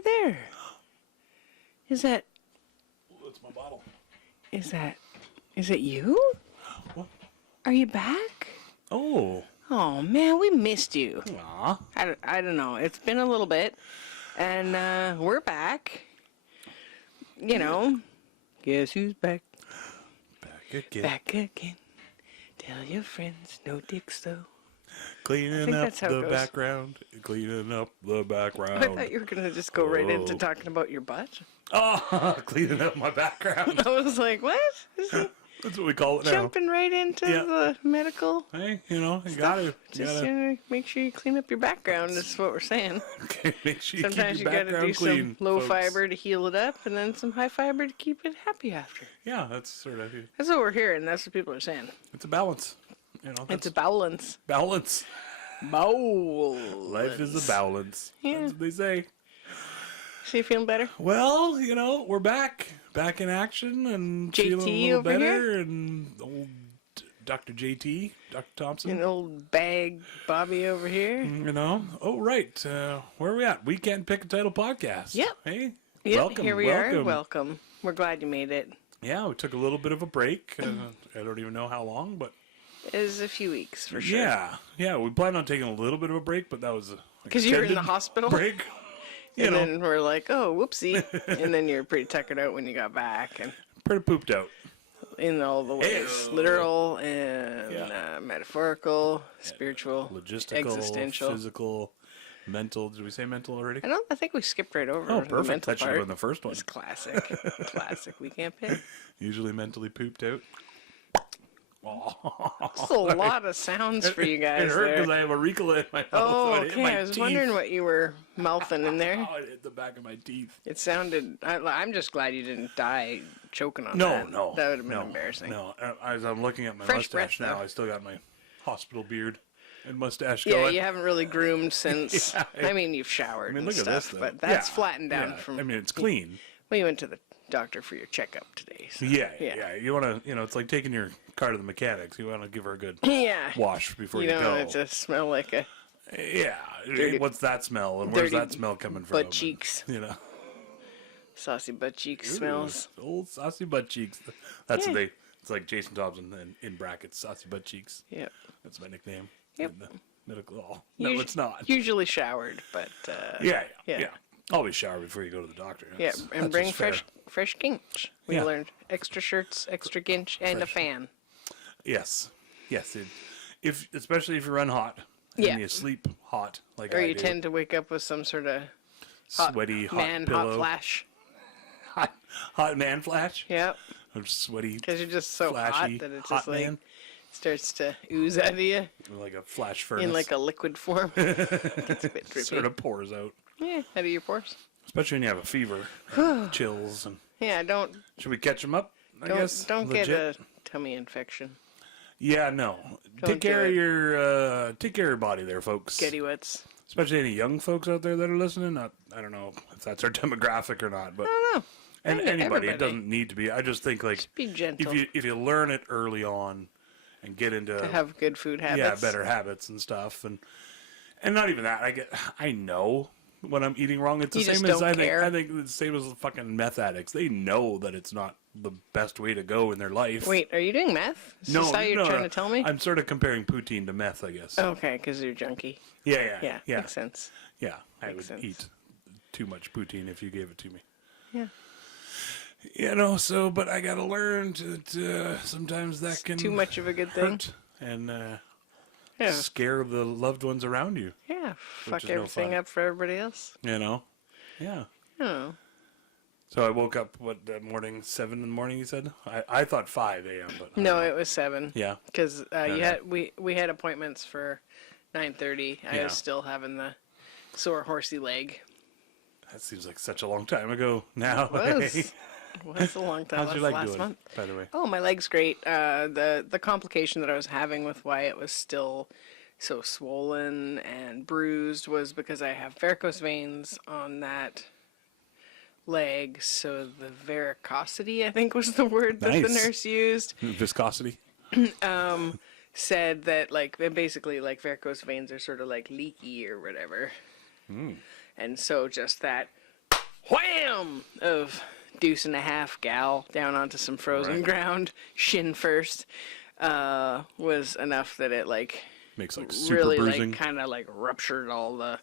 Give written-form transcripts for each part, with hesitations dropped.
over there? Is that... That's my bottle. Is it you? What? Are you back? Oh. Oh, man, we missed you. Aw. I don't know. It's been a little bit. And we're back. You know. Guess who's back? Back again. Back again. Tell your friends no dicks, though. Cleaning up the background. Cleaning up the background. I thought you were going to just go right into talking about your butt. Oh, cleaning up my background. I was like, what? That's what we call it now. Jumping right into the medical. Hey, you gotta. Just make sure you clean up your background. That's what we're saying. Okay, make sure you Sometimes keep your you gotta do clean, some low folks. fiber to heal it up, and then some high fiber to keep it happy after. Yeah, that's sort of. That's what we're hearing. That's what people are saying. It's a balance. It's a balance. Balance. Bowl. Life is a balance. Yeah. That's what they say. So you feeling better? Well, we're back in action and JT feeling a little over better. here? And old Dr. JT, Dr. Thompson. An old bag Bobby over here. Oh, right. Where are we at? Weekend Pick a Title podcast. Yep. Hey. Yep, Welcome. here we are. Welcome. We're glad you made it. Yeah, we took a little bit of a break. I don't even know how long, but It was a few weeks for sure. Yeah. We planned on taking a little bit of a break, but that was because you were in the hospital. Break. And then we're like, oh, whoopsie. And then you're pretty tuckered out when you got back. And pretty pooped out. in all the ways. Literal and metaphorical, spiritual, logistical, existential, physical, mental. Did we say mental already? I think we skipped right over Oh, the perfect. mental That should part. have been the first one. It's classic. Classic. We can't pick. Usually mentally pooped out. That's a lot of sounds for you guys It hurt there. because I have a Ricola in my mouth. Oh, so it hit okay. my I was teeth. wondering what you were mouthing in there. Oh, it hit the back of my teeth. It sounded... I'm just glad you didn't die choking on that. No. That would have been embarrassing. No, as I'm looking at my Fresh mustache breath, now, though. I still got my hospital beard and mustache Yeah, going. you haven't really groomed since... I mean, you've showered look and at stuff, this, though. but that's Yeah, flattened down yeah. from... I mean, it's clean. Well, you went to the doctor for your checkup today. So. Yeah. You want to, it's like taking your car to the mechanics. You want to give her a good Yeah. wash before You you don't go. want it to smell like a Yeah. Dirty- What's that smell? And where's dirty that smell coming from? butt cheeks. Saucy butt cheeks smells. Old saucy butt cheeks. That's Yeah. what they. It's like Jason Thompson in brackets. Saucy butt cheeks. Yep. That's my nickname. Yep. In the medical. Oh, no, it's not. Usually showered, but... Yeah. yeah. Always shower before you go to the doctor. Yeah, and that's bring just fair. fresh ginch. We Yeah. learned extra shirts, extra ginch, and a fan. Yes. Especially if you run hot. Yeah. And you sleep hot, like Or I you do. tend to wake up with some sort of Sweaty, hot man pillow. hot flash. Hot man flash. Yep, Or sweaty, because you're just so flashy, hot that it hot just like man. starts to ooze out of you Like a flash furnace. in like a liquid form. It's a bit drippy. sort of pours out. Yeah, out of your pores. Especially when you have a fever, chills, and Yeah, don't should we catch them up? I guess don't legit? get a tummy infection. Yeah, no. Don't Take care do of your body, there, folks. Getty wets. Especially any young folks out there that are listening. I don't know if that's our demographic or not, but I don't know. and anybody. Everybody. It doesn't need to be. I just think like Be gentle. if you learn it early on and get into to have good food habits. better habits and stuff, and not even that. I know when I'm eating wrong. It's the You same just as don't I care. think it's the same as fucking meth addicts. They know that it's not the best way to go in their life. Wait, are you doing meth? Is no, this how you're no, trying to tell me? I'm sort of comparing poutine to meth, I guess. Okay, because you're junkie. Yeah. Makes sense. Yeah, I Makes would sense. eat too much poutine if you gave it to me. Yeah. But I gotta learn to sometimes that can Too much of a good thing. hurt and Yeah. scare the loved ones around you. Yeah. Fuck is no everything fun. up for everybody else. Yeah. Oh. So I woke up, morning, 7 in the morning, you said? I thought 5 a.m., but... I No, don't know. it was 7. Yeah. Because Okay. we had appointments for 9:30. I Yeah. was still having the sore horsey leg. That seems like such a long time ago now. It was a long time. How's your That's leg last doing, month. by the way? Oh, my leg's great. The complication that I was having with why it was still so swollen and bruised was because I have varicose veins on that leg. So the varicosity, I think, was the word that the Nice. nurse used. Viscosity? Said that basically varicose veins are sort of like leaky or whatever. And so just that wham of deuce and a half gal down onto some frozen ground, shin first, was enough that it like Makes like super really bruising. like kind of like ruptured all the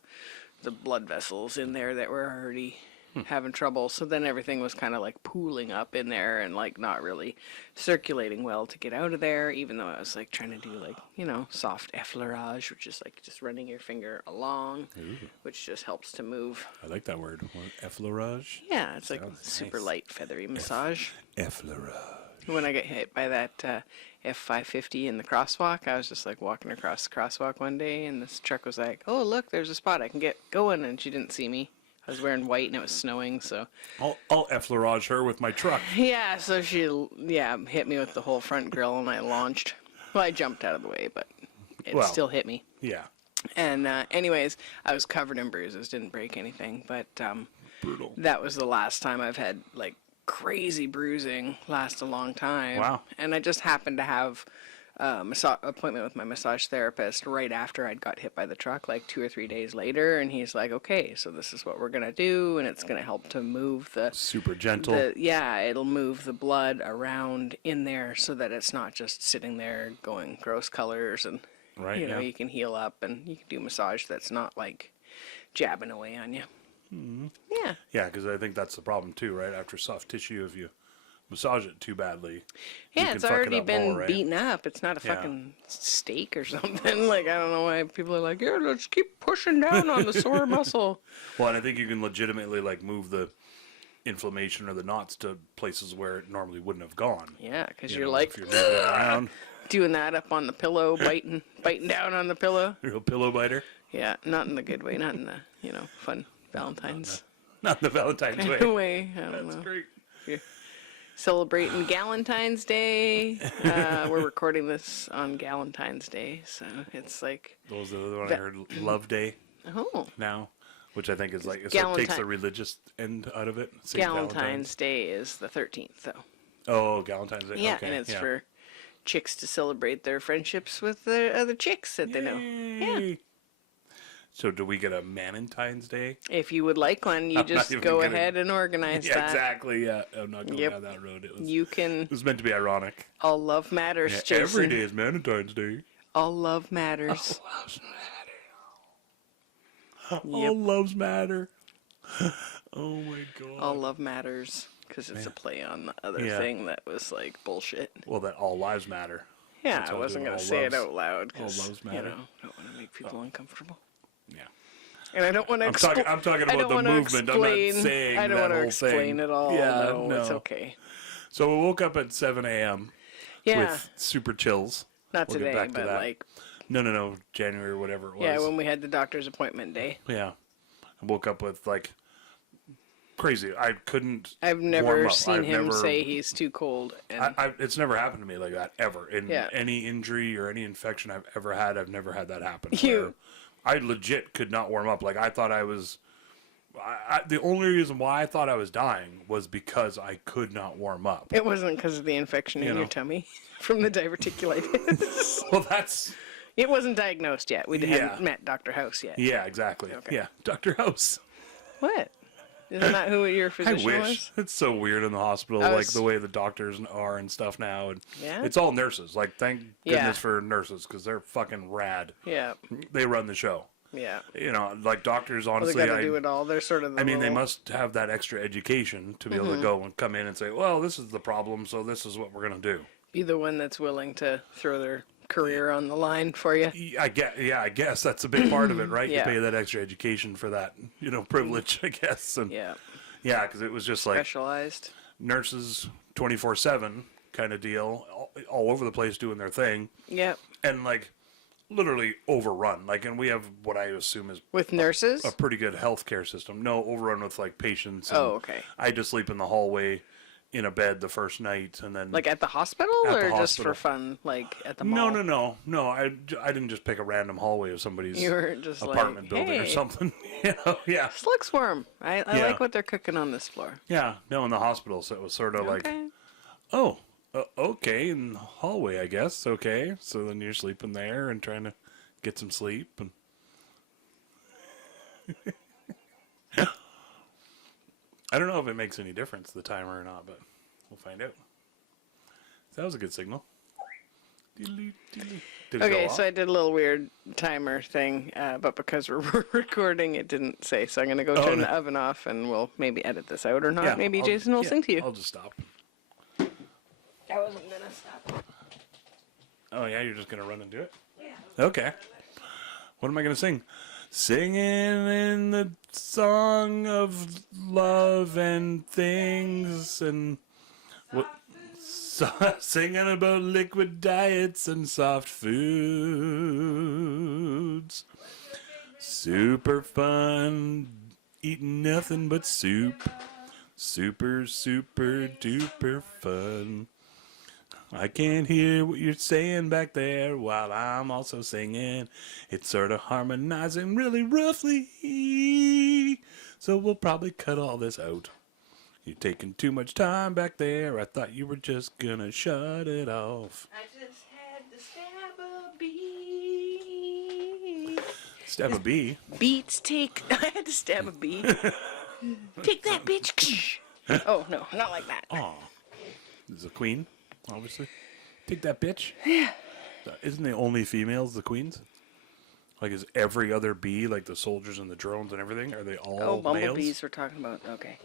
blood vessels in there that were already having trouble. So then everything was kind of like pooling up in there and like not really circulating well to get out of there, even though I was like trying to do like, you know, soft effleurage, which is like just running your finger along, which just helps to move. I like that word. Effleurage? Yeah, it's like Sounds super nice. light, feathery massage. Effleurage. When I got hit by that F550 in the crosswalk, I was just like walking across the crosswalk one day, and this truck was like, "Oh, look, there's a spot I can get going," and she didn't see me. I was wearing white and it was snowing, so I'll effleurage her with my truck. yeah. So she hit me with the whole front grill, and I launched. Well, I jumped out of the way, but it still hit me. Yeah. And anyways, I was covered in bruises, didn't break anything, but Brutal. that was the last time I've had like crazy bruising last a long time. Wow. And I just happened to have appointment with my massage therapist right after I'd got hit by the truck, like 2 or 3 days later, and he's like, "Okay, so this is what we're gonna do, and it's gonna help to move the Super gentle. it'll move the blood around in there so that it's not just sitting there going gross colors, and Right, you know, yeah. you can heal up and you can do massage that's not like jabbing away on you." Yeah. Yeah, because I think that's the problem too, right? After soft tissue, if you massage it too badly, you Yeah, can it's fuck it already up been more, right? beaten up. It's not a Yeah. fucking steak or something. Like, I don't know why people are like, "Yeah, let's keep pushing down on the sore muscle." Well, and I think you can legitimately like move the inflammation or the knots to places where it normally wouldn't have gone. Yeah, because You you're know, like if you're moving it around, doing that up on the pillow, biting down on the pillow. real pillow biter. Yeah, not in the good way, not in the, you know, fun Valentine's Not the Valentine's kind way. of way. I don't That's know. great. Celebrating Galentine's Day. We're recording this on Galentine's Day, so it's like, What was the other one I heard? Love Day oh, now, which I think is like it sort of takes Galentine. the religious end out of it. St. Galentine's Day is the 13th, though. Oh, Galentine's Day. Yeah, okay, and it's yeah. for chicks to celebrate their friendships with the other chicks that they know. Yeah. Yay. So do we get a Manentine's Day? If you would like one, you I'm not just even go gonna- ahead and organize Yeah, that. exactly. Yeah, I'm not going Yep. down that road. It You can. was meant to be ironic. All love matters, Yeah, Jason. every day is Manentine's Day. All love matters. All loves matter. Oh my god. All love matters. Because it's a play on the other Yeah. thing that was like bullshit. Well, that all lives matter. Yeah, That's I all wasn't doing going to all say it loves- out loud. all 'Cause, loves you matter. know, I don't want to make people uncomfortable. Yeah. And I don't want to I'm talking about the movement. I'm not saying I don't that want to whole explain thing. it all. Yeah, no, it's no. okay. So we woke up at 7 a.m. Yeah, with super chills. not we'll get today, back to but that. like, No, January or whatever it was. yeah, when we had the doctor's appointment day. Yeah. I woke up with like crazy. I couldn't. I've warm never up. seen I've him never- say he's too cold. And It's never happened to me like that ever. In Yeah. any injury or any infection I've ever had, I've never had that happen. You- where I legit could not warm up. Like I thought I was. The only reason why I thought I was dying was because I could not warm up. it wasn't because of the infection in You your know. tummy from the diverticulitis. Well, that's. It wasn't diagnosed yet. We Yeah. hadn't met Dr. House yet. Yeah, exactly. Okay. Yeah, Dr. House. What? Isn't that who your I physician wish. was? It's so weird in the hospital, I like was- the way the doctors are and stuff now. And Yeah? it's all nurses. Like, thank Yeah. goodness for nurses because they're fucking rad. Yeah, They run the show. yeah. You know, like doctors, Well, they honestly, got to do it all. They're sort of the I mean, they little- must have that extra education to be able to go and come in and say, well, this is the problem, so this is what we're going to do. be the one that's willing to throw their career on the line for you. I guess that's a big part of it, right? Yeah. You pay that extra education for that, privilege, I guess. And Yeah, yeah, because it was just like specialized. nurses 24/7 kind of deal, all over the place doing their thing, Yeah, and like literally overrun. Like, and we have what I assume is with nurses. a pretty good healthcare system. No, overrun with like patients. And Oh, okay. I had to sleep in the hallway in a bed the first night, and then Like at the hospital, At the or just hospital. for fun, like at the mall? no. I didn't just pick a random hallway of somebody's You were just apartment like, building or hey, something. Yeah, this looks warm. I Yeah. like what they're cooking on this floor. yeah. No, in the hospital, so it was sort of like, Okay. oh, okay, in the hallway, I guess. Okay, so then you're sleeping there and trying to get some sleep, and I don't know if it makes any difference, the timer or not, but we'll find out. That was a good signal. Did it Okay, go so off? I did a little weird timer thing, but because we're recording, it didn't say. So I'm going to go turn the oven off, and we'll maybe edit this out or not. Yeah, Maybe Jason will sing to you. I'll just stop. I wasn't going to stop. Oh, yeah, you're just going to run and do it? Yeah. Okay. What am I going to sing? Singing in the song of love and things and what? Singing about liquid diets and soft foods. Super fun. Eating nothing but soup. Super, super duper fun. I can't hear what you're saying back there while I'm also singing. It's sort of harmonizing really roughly. So we'll probably cut all this out. You're taking too much time back there. I thought you were just gonna shut it off. I just had to stab a bee. Stab a bee? Beats take... I had to stab a bee. Take that, bitch. Oh, no, not like that. Aw. This is a queen, obviously. Take that, bitch. Yeah. Isn't the only females the queens? Like, is every other bee, like the soldiers and the drones and everything, are they all Oh, bumblebees males? we're talking about. Okay.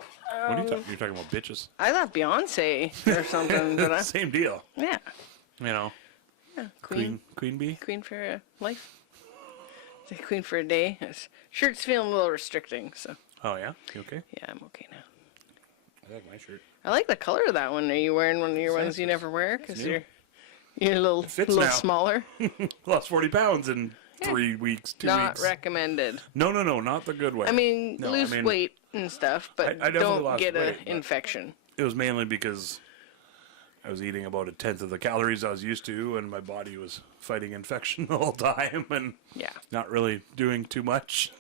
What are you talking? You're talking about bitches. I thought Beyonce or something, but I... Same deal. Yeah. You know, Yeah, queen bee. for a life. Say queen for a day. This shirt's feeling a little restricting, so Oh yeah, you okay? yeah, I'm okay now. I like my shirt. I like the color of that one. Are you wearing one of your ones you never wear? Because new. you're a little, fits little now. smaller. Lost 40 pounds in 3 weeks, 2 Not weeks. recommended. No, not the good way. I mean, No, lose I mean, weight and stuff, but I definitely don't lost get an weight, but- infection. It was mainly because I was eating about a tenth of the calories I was used to, and my body was fighting infection the whole time, and Yeah. not really doing too much,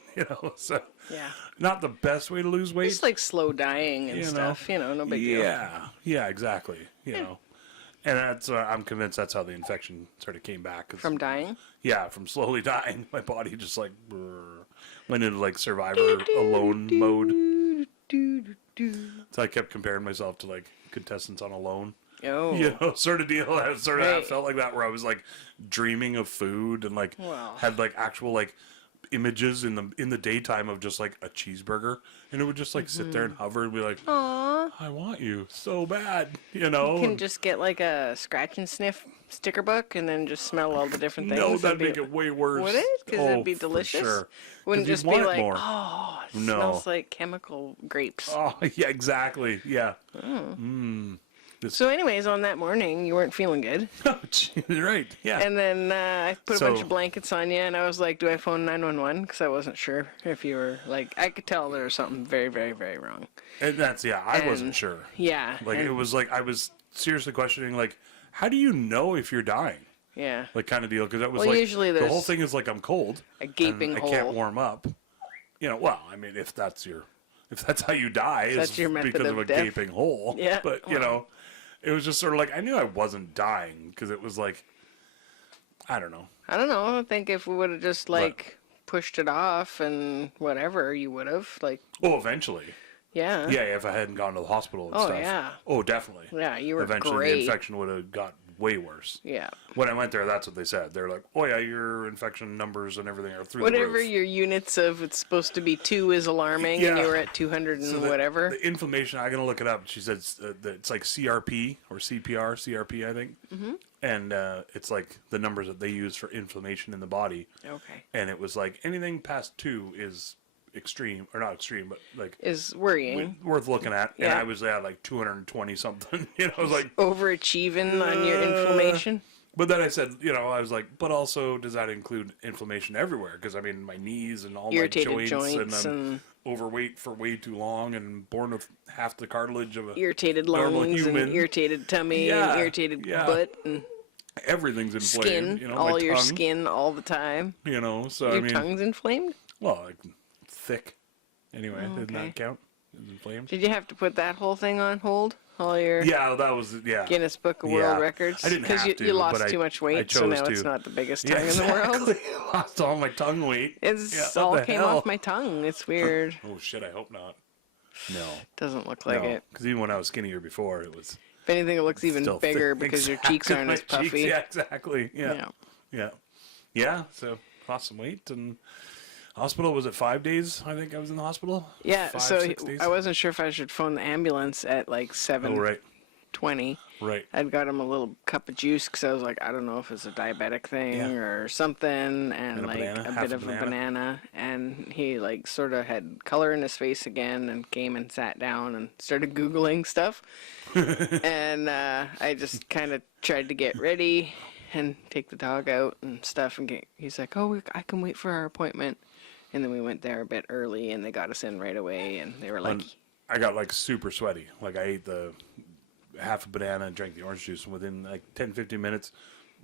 So Yeah. not the best way to lose weight. Just like slow dying and You know. stuff. No big deal. Yeah, exactly. You know, and that's I'm convinced that's how the infection sort of came back. 'Cause- From dying? Yeah, from slowly dying, my body just like went into like survivor alone mode. So I kept comparing myself to like contestants on Alone. Oh. Sort of deal. I sort of Right. felt like that, where I was like dreaming of food and like Wow. had like actual like images in the daytime of just like a cheeseburger, and it would just like sit there and hover and be like, Aw. I want you so bad, You can just get like a scratch and sniff sticker book and then just smell all the different things. No, It'd that'd be- make it way worse. Would it? Because it'd be for delicious. Sure. Wouldn't 'Cause you'd just be want it like, more. oh, it No. smells like chemical grapes. Oh yeah, exactly. Yeah. So, anyways, on that morning, you weren't feeling good, You're right. Yeah. and then I put a bunch So- of blankets on you, and I was like, "Do I phone 911?" Because I wasn't sure if you were like, I could tell there was something very, very, very wrong. And that's I wasn't And- sure. Yeah. Like and- it was like I was seriously questioning like, how do you know if you're dying? Yeah. Like kind of deal, because that was Well, like usually the whole there's thing is like I'm cold, a gaping and I can't hole. warm up. Well, I mean, if that's how you die, That's is your method because of of a death. gaping hole. Yeah, But well. it was just sort of like I knew I wasn't dying because it was like, I don't know. I don't know. I think if we would have just like pushed it off and whatever, you would have like, Oh, eventually. yeah. Yeah, if I hadn't gone to the hospital and Oh, stuff. yeah. Oh, definitely. Yeah, you were Eventually, the great. infection would have got way worse. Yeah. When I went there, that's what they said. They're like, "Oh yeah, your infection numbers and everything are through Whatever the roof." your units of it's supposed to be 2 is alarming, and Yeah. you were at 200 and So whatever. The inflammation, I'm gonna look it up. She said that it's like CRP or CPR, CRP, I think. Mm-hmm. And it's like the numbers that they use for inflammation in the body. Okay. And it was like anything past 2 is extreme, or not extreme, but like Is worrying. worth looking at. And Yeah. I was at like 220 something. I was like, Overachieving on your inflammation. but then I said, I was like, but also does that include inflammation everywhere? Because I mean, my knees and all Irritated my joints I'm and overweight for way too long and born with half the cartilage of a irritated normal lungs human. and irritated tummy Yeah, and irritated yeah. butt and Everything's inflamed. skin. My All your tongue, skin all the time. So Your I mean, tongue's inflamed? well, like, thick. Anyway, didn't okay. that count? It was inflamed. Did you have to put that whole thing on hold? All your Yeah, that was Guinness Book of Yeah. World Records? I didn't have you, to, you lost but too much I weight, so chose now it's to. not the biggest Yeah, tongue in the world. exactly. Lost all my tongue weight. It's Yeah, what all the came hell? off my tongue. It's weird. Oh shit! I hope not. No. Doesn't look like it. Because even when I was skinnier before, it was If anything, it looks even still bigger thick. because your cheeks aren't My as puffy. cheeks, yeah, exactly. Yeah. Yeah. Yeah. Yeah. So lost some weight and hospital was it 5 days? I think I was in the hospital. Yeah, 5, so 6 days. I wasn't sure if I should phone the ambulance at like 7:20. Oh, right. Right. I'd got him a little cup of juice because I was like, I don't know if it's a diabetic thing Yeah. or something, and a like banana, a half bit a of a banana. banana. And he like sort of had color in his face again and came and sat down and started Googling stuff. And I just kind of tried to get ready and take the dog out and stuff. And he's like, oh, I can wait for our appointment. And then we went there a bit early and they got us in right away. And they were like, I got like super sweaty. Like I ate the half a banana and drank the orange juice, and within like 10-15 minutes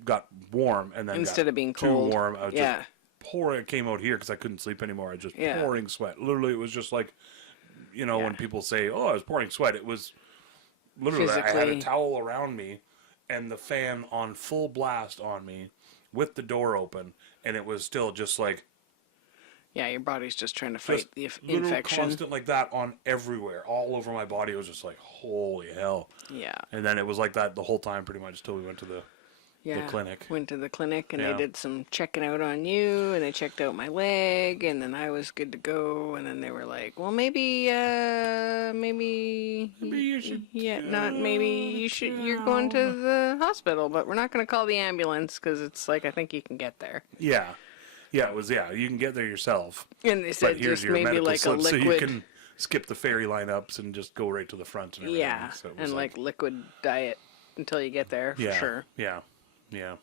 got warm, and then instead got of being too cold. warm, I was Yeah. just pouring. It came out here because I couldn't sleep anymore. I just Yeah. pouring sweat. Literally, it was just like, Yeah. when people say, "Oh, I was pouring sweat," it was literally I had a Physically. towel around me and the fan on full blast on me with the door open, and it was still just like Yeah, your body's just trying to fight just the little infection. constant like that on everywhere, all over my body. It was just like, holy hell. Yeah. And then it was like that the whole time, pretty much, till we went to the Yeah. clinic. Went to the clinic and Yeah. they did some checking out on you and they checked out my leg and then I was good to go and then they were like, well, maybe Maybe you should. you're going to the hospital, but we're not going to call the ambulance because it's like, I think you can get there. Yeah, it was. Yeah, you can get there yourself. And they But said here's just your maybe medical like a slip, so liquid. you can skip the ferry lineups and just go right to the front and everything. Yeah. So it was And like liquid diet until you get there for yeah, sure. yeah. Yeah.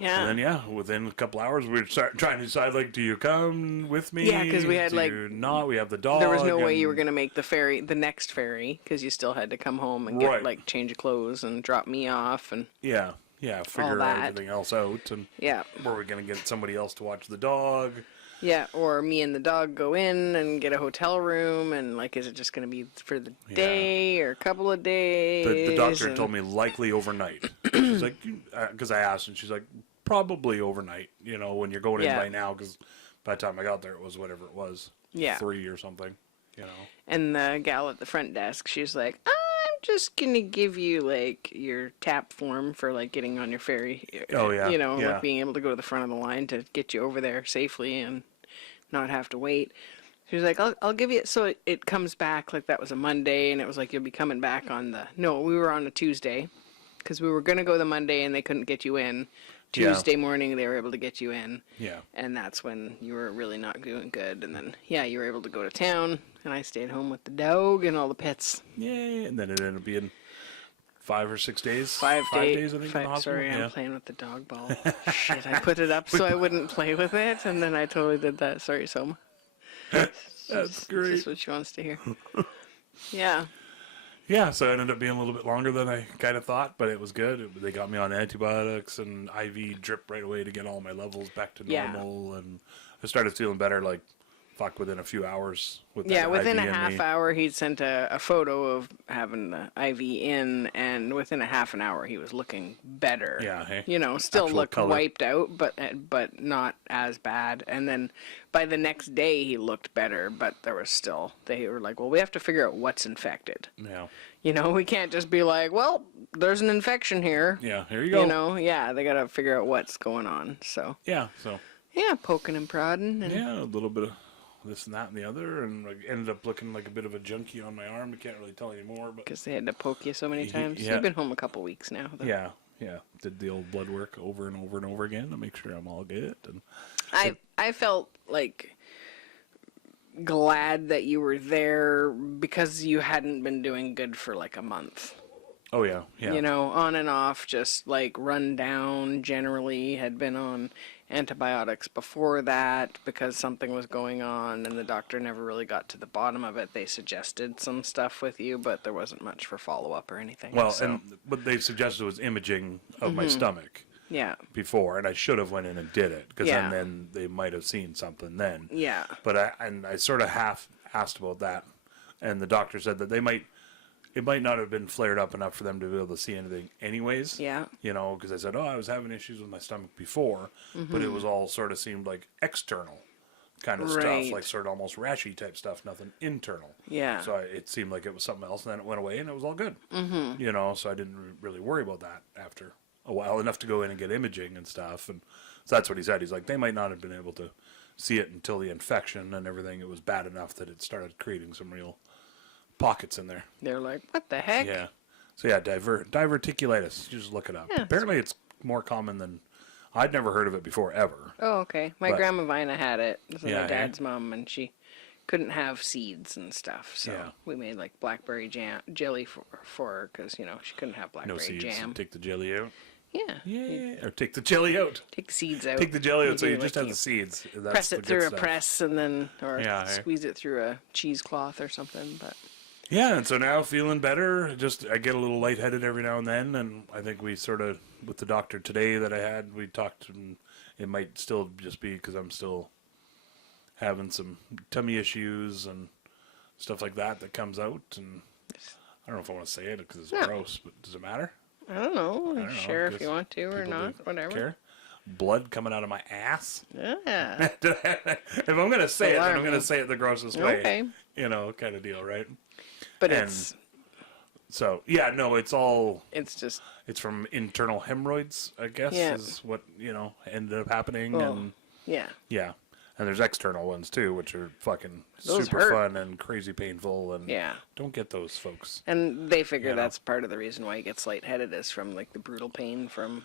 And then within a couple hours, we were trying to decide, like, do you come with me? Yeah, 'cause we had, Do like, you not. We have the dog. There was no way and- you were going to make the next ferry, because you still had to come home and get, Right. like, change of clothes and drop me off. And Yeah, figure that. everything else out. And yeah. were we going to get somebody else to watch the dog? Yeah, or me and the dog go in and get a hotel room, and, like, is it just going to be for the day or a couple of days? The doctor and- told me likely overnight. She's like, because I asked, and she's like, probably overnight, when you're going in Yeah. by now, because by the time I got there, it was whatever it was. Yeah. 3 or something, And the gal at the front desk, she's like, I'm just going to give you, like, your tap form for, like, getting on your ferry. Oh, yeah, yeah. Like being able to go to the front of the line to get you over there safely and not have to wait. She was like, I'll give you, so it comes back, like, that was a Monday, and it was like, you'll be coming back we were on a Tuesday, because we were going to go the Monday, and they couldn't get you in. Yeah. Tuesday morning, they were able to get you in. Yeah. And that's when you were really not doing good. And then, you were able to go to town, and I stayed home with the dog and all the pets. Yay. And then it ended up being 5 or 6 days. 5 days, I think, in the hospital. Sorry, yeah. I'm playing with the dog ball. Shit, I put it up so I wouldn't play with it, and then I totally did that. Sorry, Soma. That's great. Just what she wants to hear. Yeah. Yeah, so it ended up being a little bit longer than I kind of thought, but it was good. They got me on antibiotics and IV drip right away to get all my levels back to Yeah. normal, and I started feeling better, like, within a few hours. With that Yeah, within IV a in half me. hour, he'd sent a photo of having the IV in, and within a half an hour, he was looking better. Yeah, hey? Still Actual looked color. wiped out, but not as bad. And then by the next day, he looked better, but there was still, they were like, well, we have to figure out what's infected. Yeah. We can't just be like, well, there's an infection here. Yeah, here you go. They got to figure out what's going on. So, Yeah, so, poking and prodding. And yeah, a little bit of this and that and the other, and I ended up looking like a bit of a junkie on my arm. I can't really tell anymore, but because they had to poke you so many times. Yeah. You've been home a couple weeks now, though. yeah, did the old blood work over and over and over again to make sure I'm all good. And I felt like glad that you were there because you hadn't been doing good for like a month. oh yeah, On and off, just like run down. Generally, had been on antibiotics before that because something was going on, and the doctor never really got to the bottom of it. They suggested some stuff with you, but there wasn't much for follow up or anything. Well, so. and what they suggested was imaging of my stomach Yeah. before, and I should have went in and did it because Yeah. then they might have seen something then. Yeah. But I sort of half asked about that, and the doctor said that it might not have been flared up enough for them to be able to see anything anyways. Yeah. Because I said, I was having issues with my stomach before, but it was all sort of seemed like external kind of Right. stuff, like sort of almost rashy type stuff, nothing internal. Yeah. So it seemed like it was something else, and then it went away, and it was all good. Mm-hmm. You know, so I didn't really worry about that after a while, enough to go in and get imaging and stuff. And so that's what he said. He's like, they might not have been able to see it until the infection and everything. It was bad enough that it started creating some real pockets in there. They're like, what the heck? Yeah. So yeah, diverticulitis. You just look it up. Yeah, Apparently, it's more common than I'd never heard of it before ever. Oh, okay. My But- grandma Vina had it. This is Yeah, my dad's mom, and she couldn't have seeds and stuff. So Yeah. we made like blackberry jelly for her because she couldn't have No blackberry seeds. jam. Take the jelly out. Yeah. Yeah. Or take the jelly out. Take the seeds out. Take the jelly out so you do, just like, have the seeds. That's press the it good through a stuff. press and then, or Yeah, eh? squeeze it through a cheesecloth or something. But Yeah, and so now feeling better. Just I get a little lightheaded every now and then, and I think we sort of with the doctor today that I had, we talked, and it might still just be because I'm still having some tummy issues and stuff like that comes out, and I don't know if I want to say it because it's No. gross, but does it matter? I don't know. don't know, Sure, if guess you want to or People not, do whatever. Care? Blood coming out of my ass. Yeah. If I'm gonna say it, then I'm Alarming. gonna say it the grossest way. Okay. You know, kind of deal, right? But And- So yeah, no, it's just from internal hemorrhoids, I guess, Yeah. is what ended up happening, Oh. and yeah. yeah, and there's external ones too, which are fucking Those super hurt. fun and crazy painful, and Yeah. don't get those, folks. And they figure You know. that's part of the reason why he gets lightheaded is from like the brutal pain from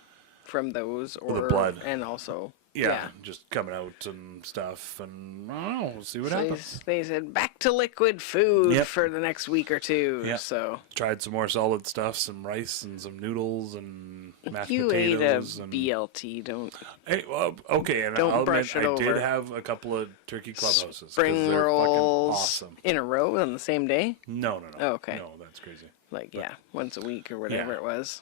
those or the blood. and also Yeah, just coming out and stuff, and I don't know, we'll see what So happens. they said back to liquid food Yep. for the next week or two. Yep. So Tried some more solid stuff, some rice and some noodles and mashed you ate a potatoes. and BLT, don't Hey, well, okay, and Don't I'll brush admit, it I over. did have a couple of turkey clubhouses. 'cause spring they're rolls fucking awesome. in a row on the same day. No. Oh, okay. No, that's crazy. Like once a week or whatever Yeah. it was.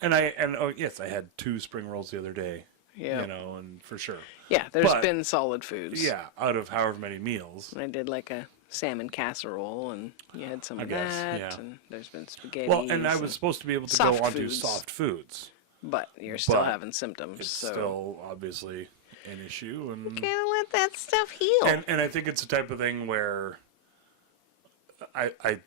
And oh yes, I had 2 spring rolls the other day. Yeah. And for sure. Yeah, there's But- been solid foods. Yeah, out of however many meals. And I did like a salmon casserole, and you had some I of guess, that, yeah. and there's been spaghetti. Well, and I was supposed to be able to go soft onto foods. soft foods. But you're still but having symptoms, It's so still obviously an issue, and gotta let that stuff heal. and I think it's the type of thing where I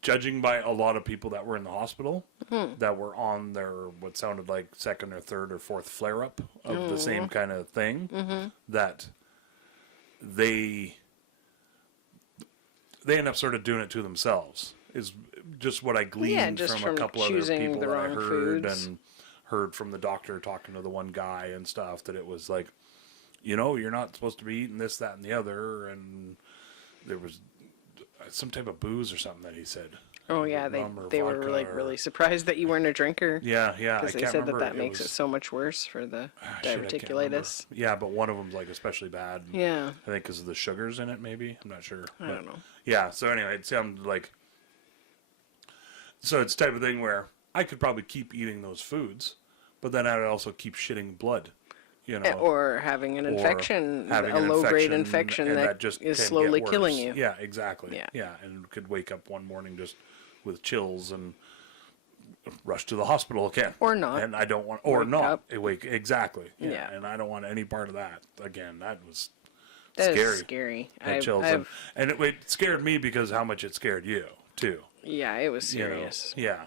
judging by a lot of people that were in the hospital that were on their what sounded like second or third or fourth flare up of the same kind of thing, that they end up sort of doing it to themselves is just what I gleaned just from a from couple other choosing people the that I wrong heard foods. and heard from the doctor talking to the one guy and stuff, that it was like, you're not supposed to be eating this, that, and the other, and there was some type of booze or something that he said. Oh yeah, Rum or they were vodka like or- really surprised that you weren't a drinker. Yeah, I Because they can't said remember. that makes it was- so much worse for the shit, I can't remember. diverticulitis. Yeah, but one of them's like especially bad. Yeah, I think because of the sugars in it, maybe. I'm not sure. I don't know. Yeah, so anyway, it sounded like. So it's the type of thing where I could probably keep eating those foods, but then I would also keep shitting blood. Or having an infection, having a an low-grade infection and that just is can slowly get killing worse. you. Yeah, exactly. Yeah. And could wake up one morning just with chills and rush to the hospital again. Or not. And I don't want, or Wake not. up. Exactly. Yeah. And I don't want any part of that. Again, that was That scary. is scary. Had chills. And it scared me because how much it scared you, too. Yeah, it was You know? serious. Yeah.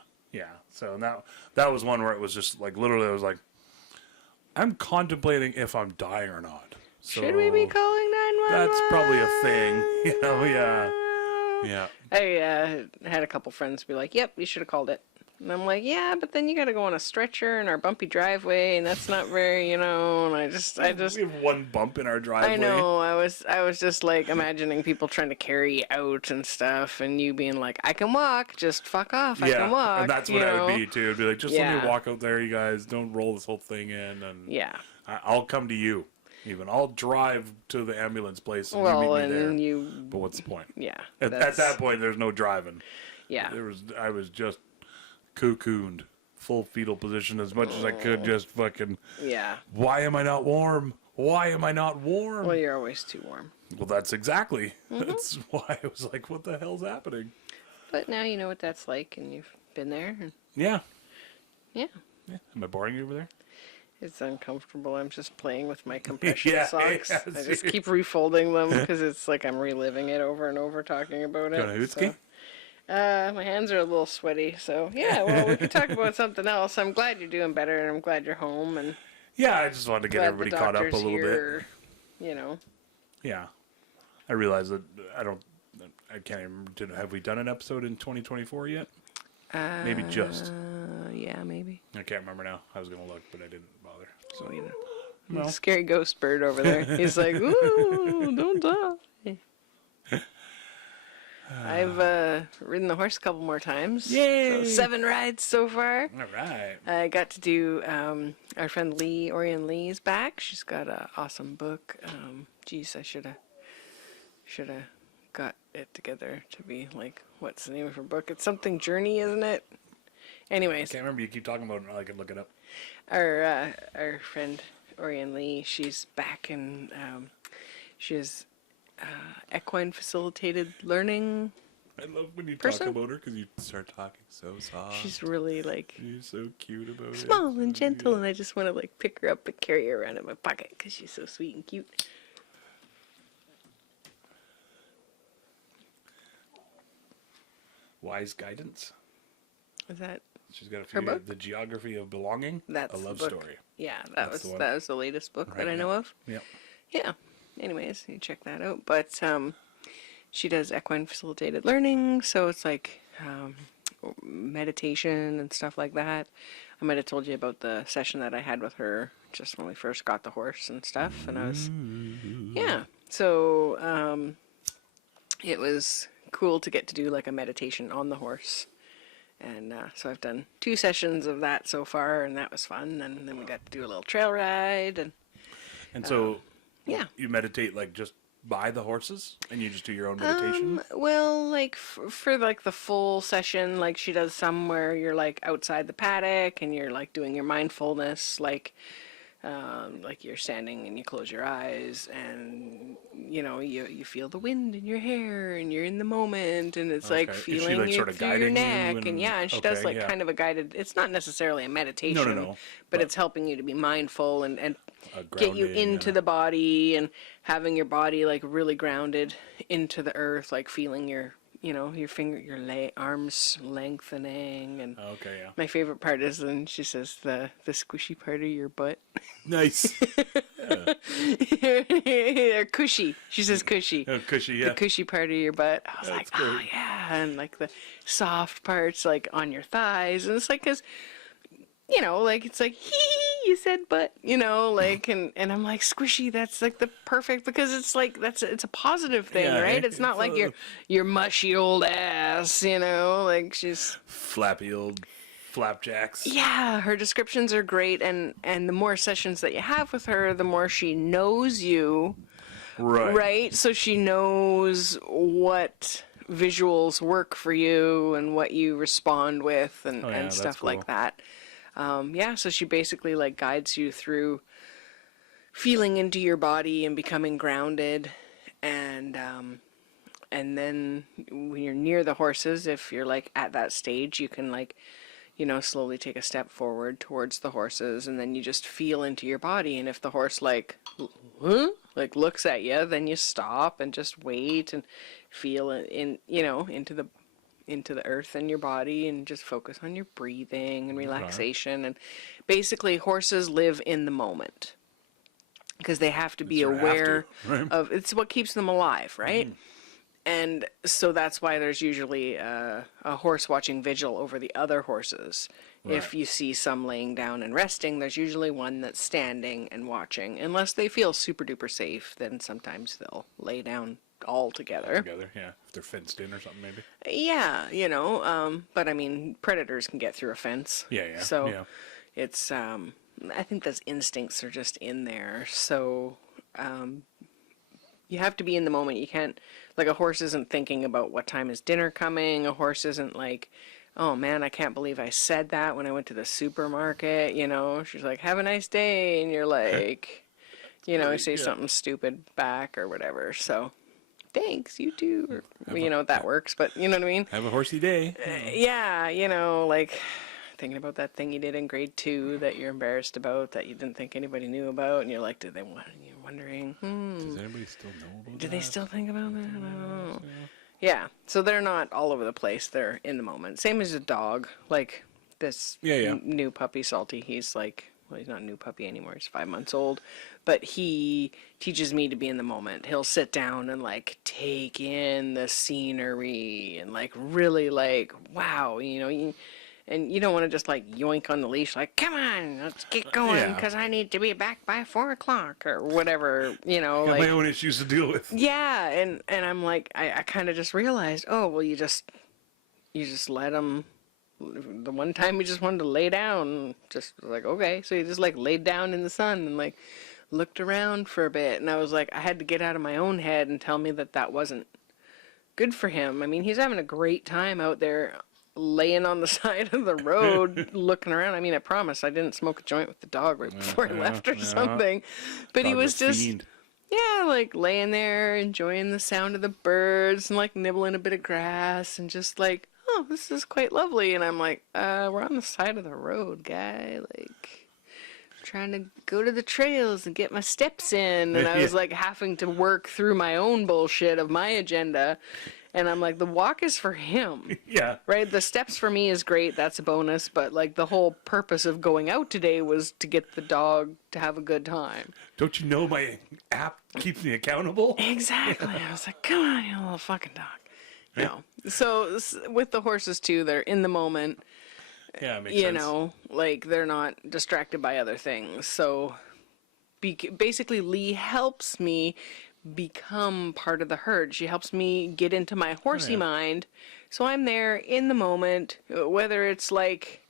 So now that was one where it was just like, literally, I was like, I'm contemplating if I'm dying or not. So Should we be calling 911? that's probably a thing, yeah. I had a couple friends be like, "Yep, you should have called it." And I'm like, "Yeah, but then you got to go on a stretcher in our bumpy driveway, and that's not very, And I just, We have one bump in our driveway. I know. I was just like imagining people trying to carry you out and stuff, and you being like, "I can walk, just fuck off. I can walk." and that's what I would be too. It'd be like, just let Yeah. me walk out there, you guys. Don't roll this whole thing in, and Yeah. I'll come to you. Even I'll drive to the ambulance place and Well, you meet me and there. you, But what's the point? yeah. At that's- that point, there's no driving. yeah. I was just cocooned, full fetal position as much as I could. Just fucking. Yeah. Why am I not warm? Why am I not warm? Well, you're always too warm. Well, that's exactly. Mm-hmm. That's why I was like, what the hell's happening? But now you know what that's like, and you've been there. And Yeah. yeah. Am I boring you over there? It's uncomfortable. I'm just playing with my compression Yeah, socks. yeah, I just keep refolding them because it's like I'm reliving it over and over talking about it. Got a hootski? My hands are a little sweaty, so yeah, well, we could talk about something else. I'm glad you're doing better, and I'm glad you're home, and Yeah, I just wanted to get glad everybody the caught up a doctor's little bit. here, you know. Yeah. I realize that I can't even remember. Have we done an episode in 2024 yet? Maybe just. Yeah, maybe. I can't remember now. I was going to look, but I didn't bother. So, you know. Well. Scary ghost bird over there. He's like, ooh, don't die. I've ridden the horse a couple more times. Yay! So 7 rides so far. All right. I got to do, our friend Lee, Orion Lee is back. She's got an awesome book. Geez, I should have got it together to be like, what's the name of her book? It's something Journey, isn't it? Anyways. I can't remember. You keep talking about it. I can look it up. Our friend Orion Lee, she's back and she has equine facilitated learning. I love when you Person? talk about her because you start talking so soft. She's really like You're so cute about it. small and gentle, and I just want to like pick her up and carry her around in my pocket because she's so sweet and cute. Wise Guidance. Is that? She's got a Her few. book? The Geography of Belonging. That's a the love book. story. Yeah, That's the one. that was the latest book that Right, I know of. Yep. Yeah. Anyways, you check that out. But she does equine facilitated learning, so it's like meditation and stuff like that. I might have told you about the session that I had with her just when we first got the horse and stuff, and I was yeah. So it was cool to get to do like a meditation on the horse. And so I've done 2 sessions of that so far, and that was fun. And then we got to do a little trail ride, And so, yeah. you meditate like just by the horses, and you just do your own meditation. Well, like for like the full session, like she does some where you're like outside the paddock and you're like doing your mindfulness, like you're standing and you close your eyes and you know you feel the wind in your hair and you're in the moment and it's like Okay. Is she, feeling like, you sort of through your guiding you neck and yeah, and she does okay, like yeah. kind of a guided. It's not necessarily a meditation, No. but it's helping you to be mindful and get you grounding into and the body and having your body like really grounded into the earth, like feeling your arms lengthening and Okay, yeah. my favorite part is when she says the squishy part of your butt. Nice. Or cushy. She says cushy. Oh, cushy, yeah. The cushy part of your butt. I was That's like, oh great. yeah, and like the soft parts like on your thighs, and it's like, cause you know, like it's like hee, you said butt, you know, like and I'm like squishy. That's like the perfect because it's like it's a positive thing, Yeah, right? It's not like your mushy old ass, you know, like she's Flappy old flapjacks. yeah. Her descriptions are great, and the more sessions that you have with her, the more she knows you. Right. Right? So she knows what visuals work for you and what you respond with and that's stuff cool. like that. Yeah, so she basically like guides you through feeling into your body and becoming grounded and then when you're near the horses, if you're like at that stage, you can like, you know, slowly take a step forward towards the horses and then you just feel into your body. And if the horse like looks at you, then you stop and just wait and feel into the earth in your body and just focus on your breathing and relaxation. And basically horses live in the moment because they have to be sort of aware have to, right? of it's what keeps them alive, right? And so that's why there's usually a horse watching vigil over the other horses. If Right. you see some laying down and resting, there's usually one that's standing and watching. Unless they feel super duper safe, then sometimes they'll lay down all together. Together, yeah. If they're fenced in or something, maybe. Yeah, you know, but I mean, predators can get through a fence. Yeah. So yeah. it's, I think those instincts are just in there. So, you have to be in the moment. You can't, like a horse isn't thinking about what time is dinner coming. A horse isn't like, oh man, I can't believe I said that when I went to the supermarket, you know. She's like, have a nice day. And you're like, you know, say something stupid back or whatever. So, thanks, you too. Or, you know, that works, but you know what I mean? Have a horsey day. Yeah, you know, like thinking about that thing you did in grade 2 that you're embarrassed about, that you didn't think anybody knew about, and you're like, did they want? You're wondering, Does anybody still know about do that? they still think about that? I don't know. Yeah, so they're not all over the place. They're in the moment. Same as a dog. Like this new puppy, Salty. He's like, well, he's not a new puppy anymore. He's 5 months old. But he teaches me to be in the moment. He'll sit down and like take in the scenery and like really like, wow, you know, and you don't want to just like yoink on the leash, like, come on, let's get going because I need to be back by 4 o'clock or whatever, you know. Got like, my own issues to deal with. Yeah, and I'm like, I kind of just realized, oh, well, you just let him. The one time he just wanted to lay down, just like, okay, so he just like laid down in the sun and like looked around for a bit, and I was like, I had to get out of my own head and tell me that that wasn't good for him. I mean, he's having a great time out there laying on the side of the road looking around. I mean, I promise I didn't smoke a joint with the dog right before I left or something, but he was just like laying there enjoying the sound of the birds and like nibbling a bit of grass and just like, oh, this is quite lovely. And I'm like, we're on the side of the road, guy, like trying to go to the trails and get my steps in. And I was like having to work through my own bullshit of my agenda. And I'm like, the walk is for him. Yeah. Right? The steps for me is great. That's a bonus. But like the whole purpose of going out today was to get the dog to have a good time. Don't you know my app keeps me accountable? Exactly. I was like, come on, you little fucking dog. No. So with the horses too, they're in the moment. Yeah, it makes sense. You know, like they're not distracted by other things. So basically Lee helps me become part of the herd. She helps me get into my horsey mind. So I'm there in the moment, whether it's like,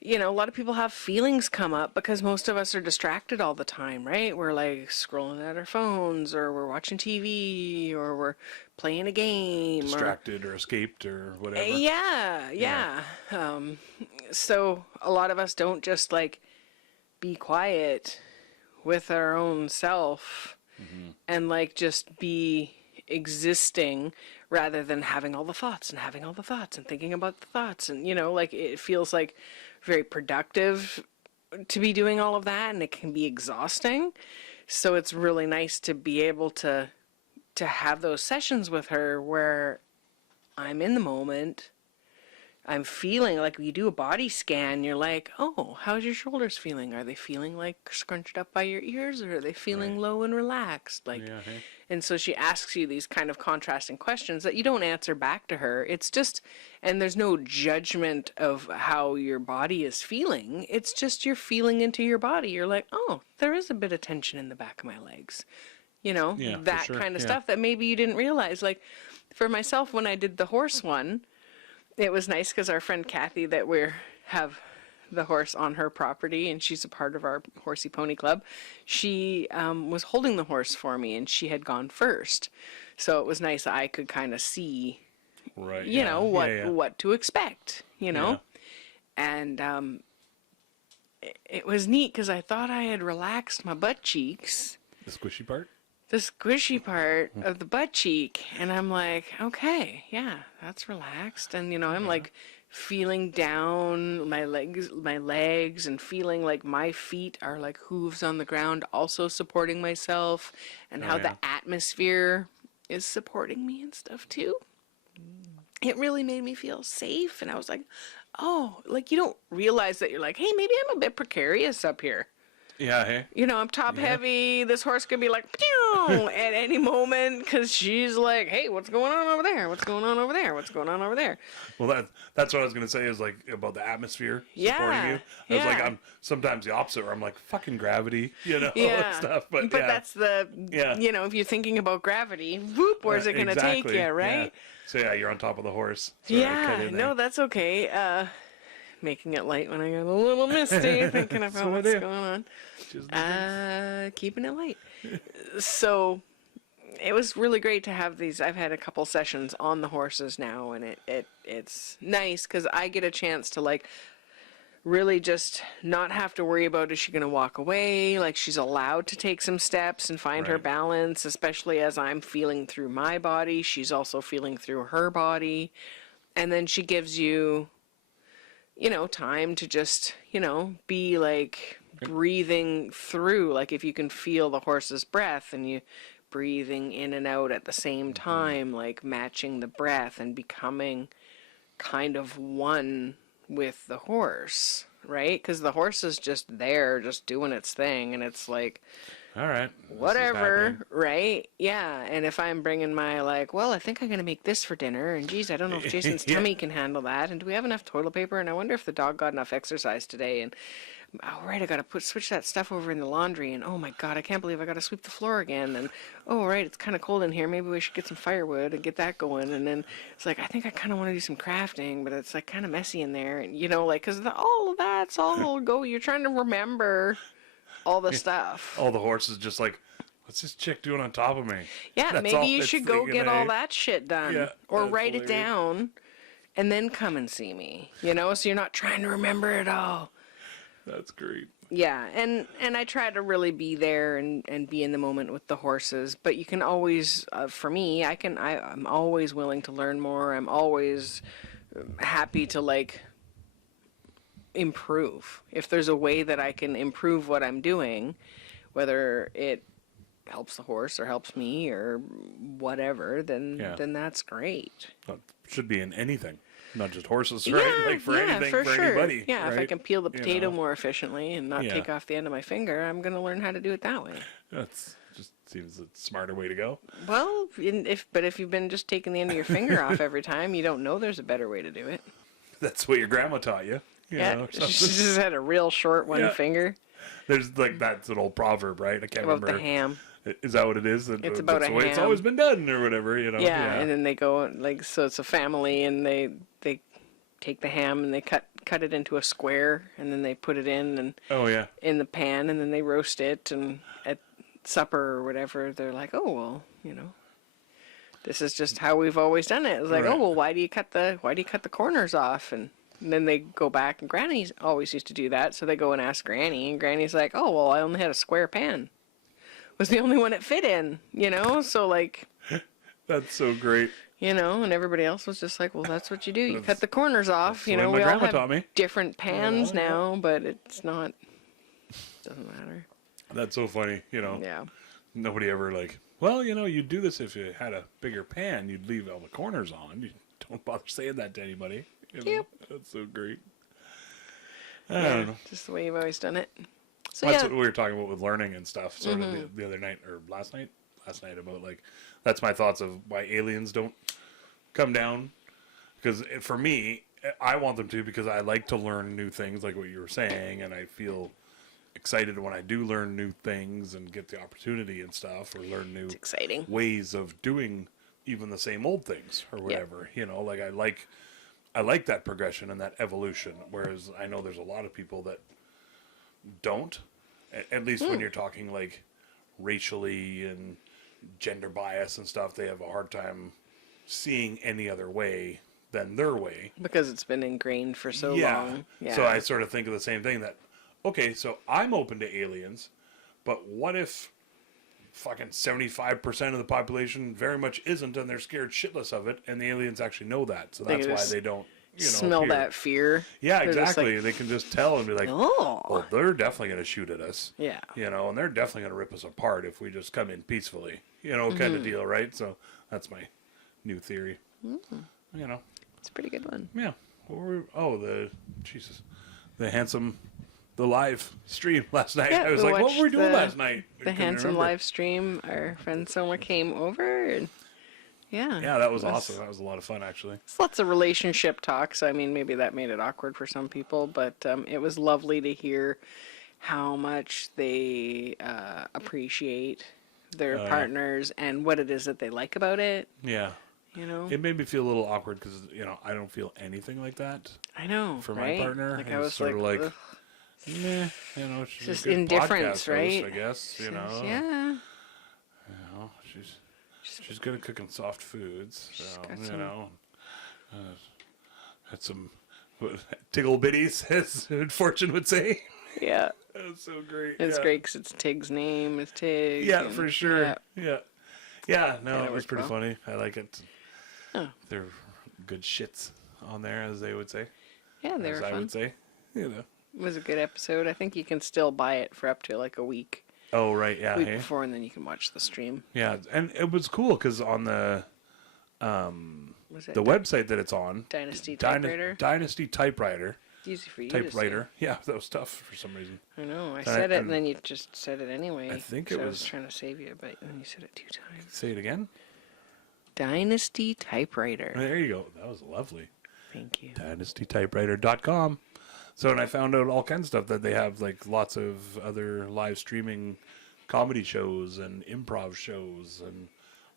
you know, a lot of people have feelings come up because most of us are distracted all the time, right? We're like scrolling at our phones, or we're watching TV, or we're playing a game. Distracted or escaped or whatever. Yeah. So a lot of us don't just like be quiet with our own self and like just be existing rather than having all the thoughts and thinking about the thoughts. And, you know, like it feels like very productive to be doing all of that, and it can be exhausting. So it's really nice to be able to have those sessions with her where I'm in the moment. I'm feeling like you do a body scan. You're like, oh, how's your shoulders feeling? Are they feeling like scrunched up by your ears, or are they feeling low and relaxed? Like, and so she asks you these kind of contrasting questions that you don't answer back to her. It's just, and there's no judgment of how your body is feeling. It's just you're feeling into your body. You're like, oh, there is a bit of tension in the back of my legs. You know, that kind of stuff that maybe you didn't realize. Like for myself, when I did the horse one, it was nice because our friend Kathy, that have the horse on her property, and she's a part of our Horsey Pony Club. She was holding the horse for me, and she had gone first, so it was nice. I could kind of see, you know, what to expect, you know, and it was neat because I thought I had relaxed my butt cheeks. The squishy part? The squishy part of the butt cheek, and I'm like, okay, yeah, that's relaxed. And you know, I'm like feeling down my legs and feeling like my feet are like hooves on the ground, also supporting myself, and how the atmosphere is supporting me and stuff too. It really made me feel safe, and I was like, oh, like you don't realize that you're like, hey, maybe I'm a bit precarious up here. Yeah, hey. You know, I'm top heavy. This horse could be like, pew, at any moment, because she's like, hey, what's going on over there? What's going on over there? What's going on over there? Well, that's what I was going to say, is like about the atmosphere supporting you. I was like, I'm sometimes the opposite, where I'm like, fucking gravity, you know, and stuff. But that's the, you know, if you're thinking about gravity, whoop, where's it going to take you, right? Yeah. So yeah, you're on top of the horse. No, that's okay. Making it light when I got a little misty, thinking about what's going on. Keeping it light. So it was really great to have these. I've had a couple sessions on the horses now, and it's nice because I get a chance to like really just not have to worry about, is she going to walk away? Like, she's allowed to take some steps and find her balance, especially as I'm feeling through my body. She's also feeling through her body. And then she gives you time to just, be like breathing through. Like if you can feel the horse's breath and you breathing in and out at the same time, like matching the breath and becoming kind of one with the horse, right? Because the horse is just there, just doing its thing, and it's like, All right. This is whatever, happening. right? Yeah. And if I'm bringing my, like, well, I think I'm going to make this for dinner, and geez, I don't know if Jason's Yeah. tummy can handle that, and do we have enough toilet paper, and I wonder if the dog got enough exercise today, and oh, right, I got to switch that stuff over in the laundry, and oh my God, I can't believe I got to sweep the floor again, and oh, right, it's kind of cold in here, maybe we should get some firewood and get that going, and then it's like, I think I kind of want to do some crafting, but it's like kind of messy in there, and like, because all of that's all you're trying to remember all the stuff. All the horses just like, what's this chick doing on top of me? Yeah, That's maybe all you it's should go thinking, get eh? all that shit done, Yeah, or that's write it hilarious. down, and then come and see me, so you're not trying to remember it all. That's great. Yeah, and I try to really be there and be in the moment with the horses. But you can always, for me, I'm always willing to learn more. I'm always happy to like improve. If there's a way that I can improve what I'm doing, whether it helps the horse or helps me or whatever, then that's great. That should be in anything, not just horses, right? Like for anything, for sure. anybody. Yeah, if I right? can peel the potato know? more efficiently and not Yeah. take off the end of my finger, I'm going to learn how to do it that way. That's just seems a smarter way to go. Well, if you've been just taking the end of your finger off every time, you don't know there's a better way to do it. That's what your grandma taught you. You know, or she something. just had a real short one Yeah. finger. That's an old proverb, right? I can't About remember. the ham. Is that what it is? It's about that's a the way it's ham. always been done, or whatever. Yeah, and then they go like, so it's a family, and they take the ham and they cut it into a square, and then they put it in Oh yeah. the pan, and then they roast it, and at supper or whatever, they're like, oh well, this is just how we've always done it. It's like, Right. oh well, why do you cut the corners off? And then they go back, and Granny always used to do that, so they go and ask Granny, and Granny's like, oh well, I only had a square pan. Was the only one it fit in, so like, That's so great. and everybody else was just like, well, that's what you do. You cut the corners off. the way my We all grandma have taught me. different pans now, but it's not, doesn't matter. That's so funny. Yeah. Nobody ever like, well, you'd do this if you had a bigger pan. You'd leave all the corners on. You don't bother saying that to anybody. Yep. That's so great. I don't know. Just the way you've always done it. So That's yeah. what we were talking about with learning and stuff sort of the other night or last night about like, that's my thoughts of why aliens don't come down. Because for me, I want them to, because I like to learn new things like what you were saying. And I feel excited when I do learn new things and get the opportunity and stuff, or learn new It's exciting. ways of doing even the same old things or whatever. Like I like that progression and that evolution. Whereas I know there's a lot of people that don't, at least when you're talking like racially and gender bias and stuff, they have a hard time seeing any other way than their way. Because it's been ingrained for so long. Yeah. So I sort of think of the same thing, that, okay, so I'm open to aliens, but what if fucking 75% of the population very much isn't, and they're scared shitless of it, and the aliens actually know that, so They that's can why just they don't, smell appear. that fear. Yeah, They're just exactly. like, They can just tell and be like, oh. well, they're definitely going to shoot at us. Yeah. And they're definitely going to rip us apart if we just come in peacefully, kind of deal, right? So that's my new theory. It's a pretty good one. Yeah. The live stream last night. Yeah, I was we like, what watched were we doing the- last night? I The couldn't handsome remember. live stream, our friend Soma came over, and yeah. Yeah, that was awesome. That was a lot of fun, actually. It's lots of relationship talk, so I mean, maybe that made it awkward for some people, but it was lovely to hear how much they appreciate their partners and what it is that they like about it. Yeah. It made me feel a little awkward because, I don't feel anything like that I know, for right? my partner. Like And I it's was sort like, of like, ugh. meh, she's Just a good indifference, podcast right? host, I guess, Yeah. She's good at cooking soft foods, so, got some- had some tickle bitties, as Fortune would say. Yeah. That's so great. It's yeah. great because it's Tig's name. It's Tig. Yeah, and- for sure. Yeah. Yeah, no, Yeah, it it was worked pretty well. funny. I like it. Oh. They're good shits on there, as they would say. Yeah, they as were I fun. would say. You know. It was a good episode. I think you can still buy it for up to like a week Oh right, yeah, hey? before, and then you can watch the stream. Yeah, and it was cool because on the Was it website that it's on, Dynasty Typewriter? Dynasty Typewriter, Easy for you to say. typewriter. Yeah, that was tough for some reason. I know. I And said it, and and then you just said it anyway. I think 'cause it I was- was trying to save you, but then you said it 2 times. Say it again. Dynasty Typewriter. There you go. That was lovely. Thank you. DynastyTypewriter.com. So, and I found out all kinds of stuff that they have, like lots of other live streaming comedy shows and improv shows, and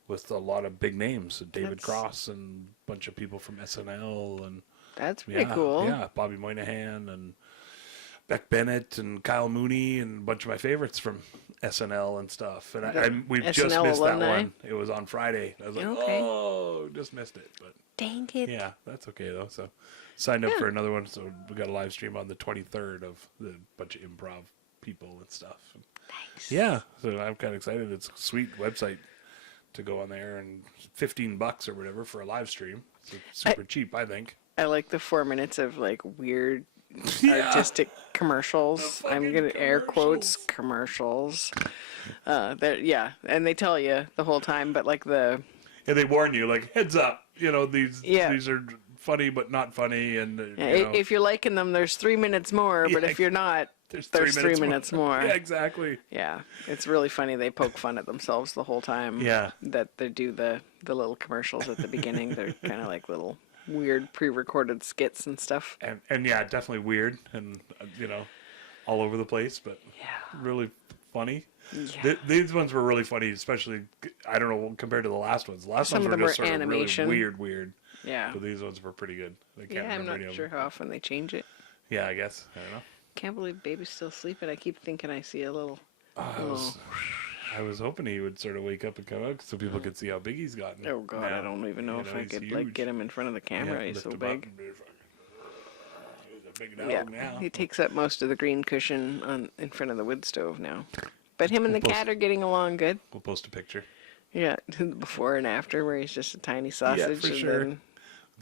with a lot of big names, David That's- Cross and a bunch of people from SNL, and That's pretty yeah, cool. yeah, Bobby Moynihan and Beck Bennett and Kyle Mooney and a bunch of my favorites from SNL and stuff. And we've just SNL missed alumni? that one. It was on Friday. I was like, Okay. oh, just missed it, but. Dang it. Yeah, that's okay though. So, signed up for another one. So we got a live stream on the 23rd of the bunch of improv people and stuff. Nice. Yeah, so I'm kind of excited. It's a sweet website to go on there, and $15 or whatever for a live stream. So super cheap, I think. I like the 4 minutes of like weird Yeah. artistic commercials. The I'm fucking gonna air quotes commercials. Yeah, and they tell you the whole time, but like the And they warn you, like, heads up. You know, these Yeah. are funny but not funny, and yeah, you know, if you're liking them, there's 3 minutes more. But Yeah, if you're not, there's there's 3 minutes more. Yeah, exactly. Yeah, it's really funny. They poke fun at themselves the whole time. Yeah. That they do the little commercials at the beginning. They're kind of like little weird pre-recorded skits and stuff. And yeah, definitely weird, and you know, all over the place, but Yeah. really funny. Yeah. These ones were really funny, especially, I don't know, compared to the last ones. The last Some ones of were them just were sort animation. of really weird. Yeah. But these ones were pretty good. I can't Yeah, I'm remember not any of sure them. how often they change it. Yeah, I guess. I don't know. Can't believe baby's still sleeping. I keep thinking I see a little. I was hoping he would sort of wake up and come out so people could see how big he's gotten. Oh God, now. I don't even know You if know, I he's could like huge. get him in front of the camera. Yeah, He's lift so him up big. and be fucking- He's a big dog Yeah, now. he takes up most of the green cushion in front of the wood stove now. But him and the We'll cat are getting along good. We'll post a picture. Yeah, before and after, where he's just a tiny sausage, for and sure. then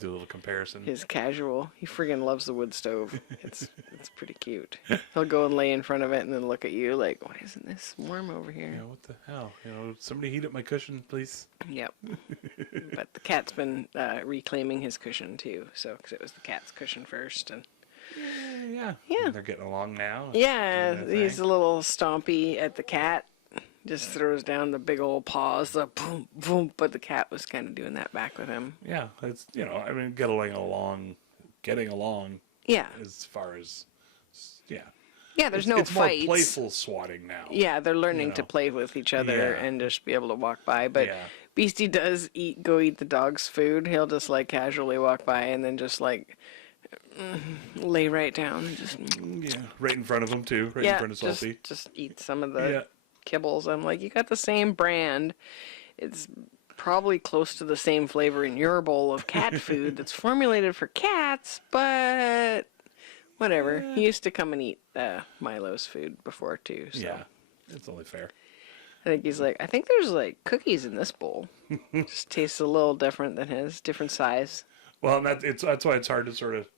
Do a little comparison. his casual. He friggin' loves the wood stove. It's pretty cute. He'll go and lay in front of it, and then look at you like, "Why isn't this warm over here?" Yeah, what the hell? You know, somebody heat up my cushion, please. Yep. But the cat's been reclaiming his cushion too, so because it was the cat's cushion first, and Yeah. Yeah. They're getting along now. yeah, Doing their he's thing. a little stompy at the cat. Just throws down the big old paws, the boom, boom. But the cat was kind of doing that back with him. Yeah, it's, you know, I mean, getting along Yeah, as far as, yeah. yeah. There's it's, no it's fights. more playful swatting now. Yeah, they're learning You to know. play with each other Yeah. and just be able to walk by. But Yeah. Beastie does go eat the dog's food. He'll just like casually walk by and then just like lay right down and just Yeah, right in front of them too, right in front of Salty. just eat some of the Yeah. kibbles. I'm like, you got the same brand. It's probably close to the same flavor in your bowl of cat food that's formulated for cats, but whatever. He used to come and eat Milo's food before too. So. Yeah, it's only fair. I think he's like, I think there's like cookies in this bowl. Just tastes a little different than his, different size. Well, and that's why it's hard to sort of,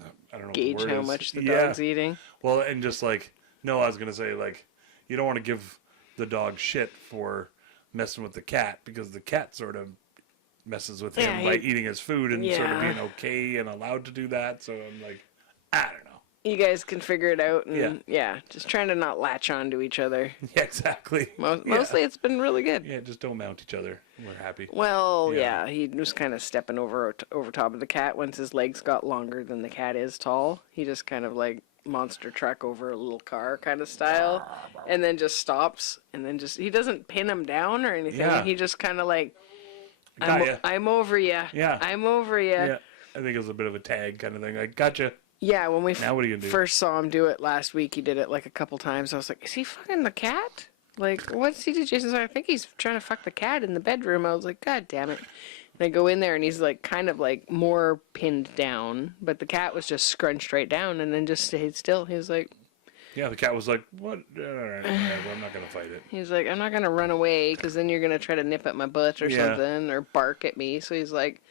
I don't know what the Gauge word how is. much the Yeah. dog's eating. Well, and just like, no, I was going to say, like, you don't want to give the dog shit for messing with the cat, because the cat sort of messes with him Yeah, by he- eating his food and sort of Yeah. being okay and allowed to do that. So I'm like, I don't know. You guys can figure it out, and Yeah. yeah, just trying to not latch on to each other. Yeah, exactly. Mostly, it's been really good. Yeah, just don't mount each other. We're happy. Well, Yeah. yeah, he was kind of stepping over top of the cat once his legs got longer than the cat is tall. He just kind of like monster truck over a little car kind of style, and then just stops, and then just he doesn't pin him down or anything. Yeah. He just kind of like, Got ya. I'm over ya. Yeah. I'm over ya. Yeah, I think it was a bit of a tag kind of thing. Like, gotcha. Yeah, when we Now what are you gonna do? first saw him do it last week, he did it like a couple times. I was like, is he fucking the cat? Like, what's he do? Jason's like, I think he's trying to fuck the cat in the bedroom. I was like, God damn it. And I go in there and he's like kind of like more pinned down, but the cat was just scrunched right down and then just stayed still. He was like, Yeah, the cat was like, what? All right, whatever, I'm not going to fight it. I'm not going to run away because then you're going to try to nip at my butt or Yeah. something or bark at me. So he's like,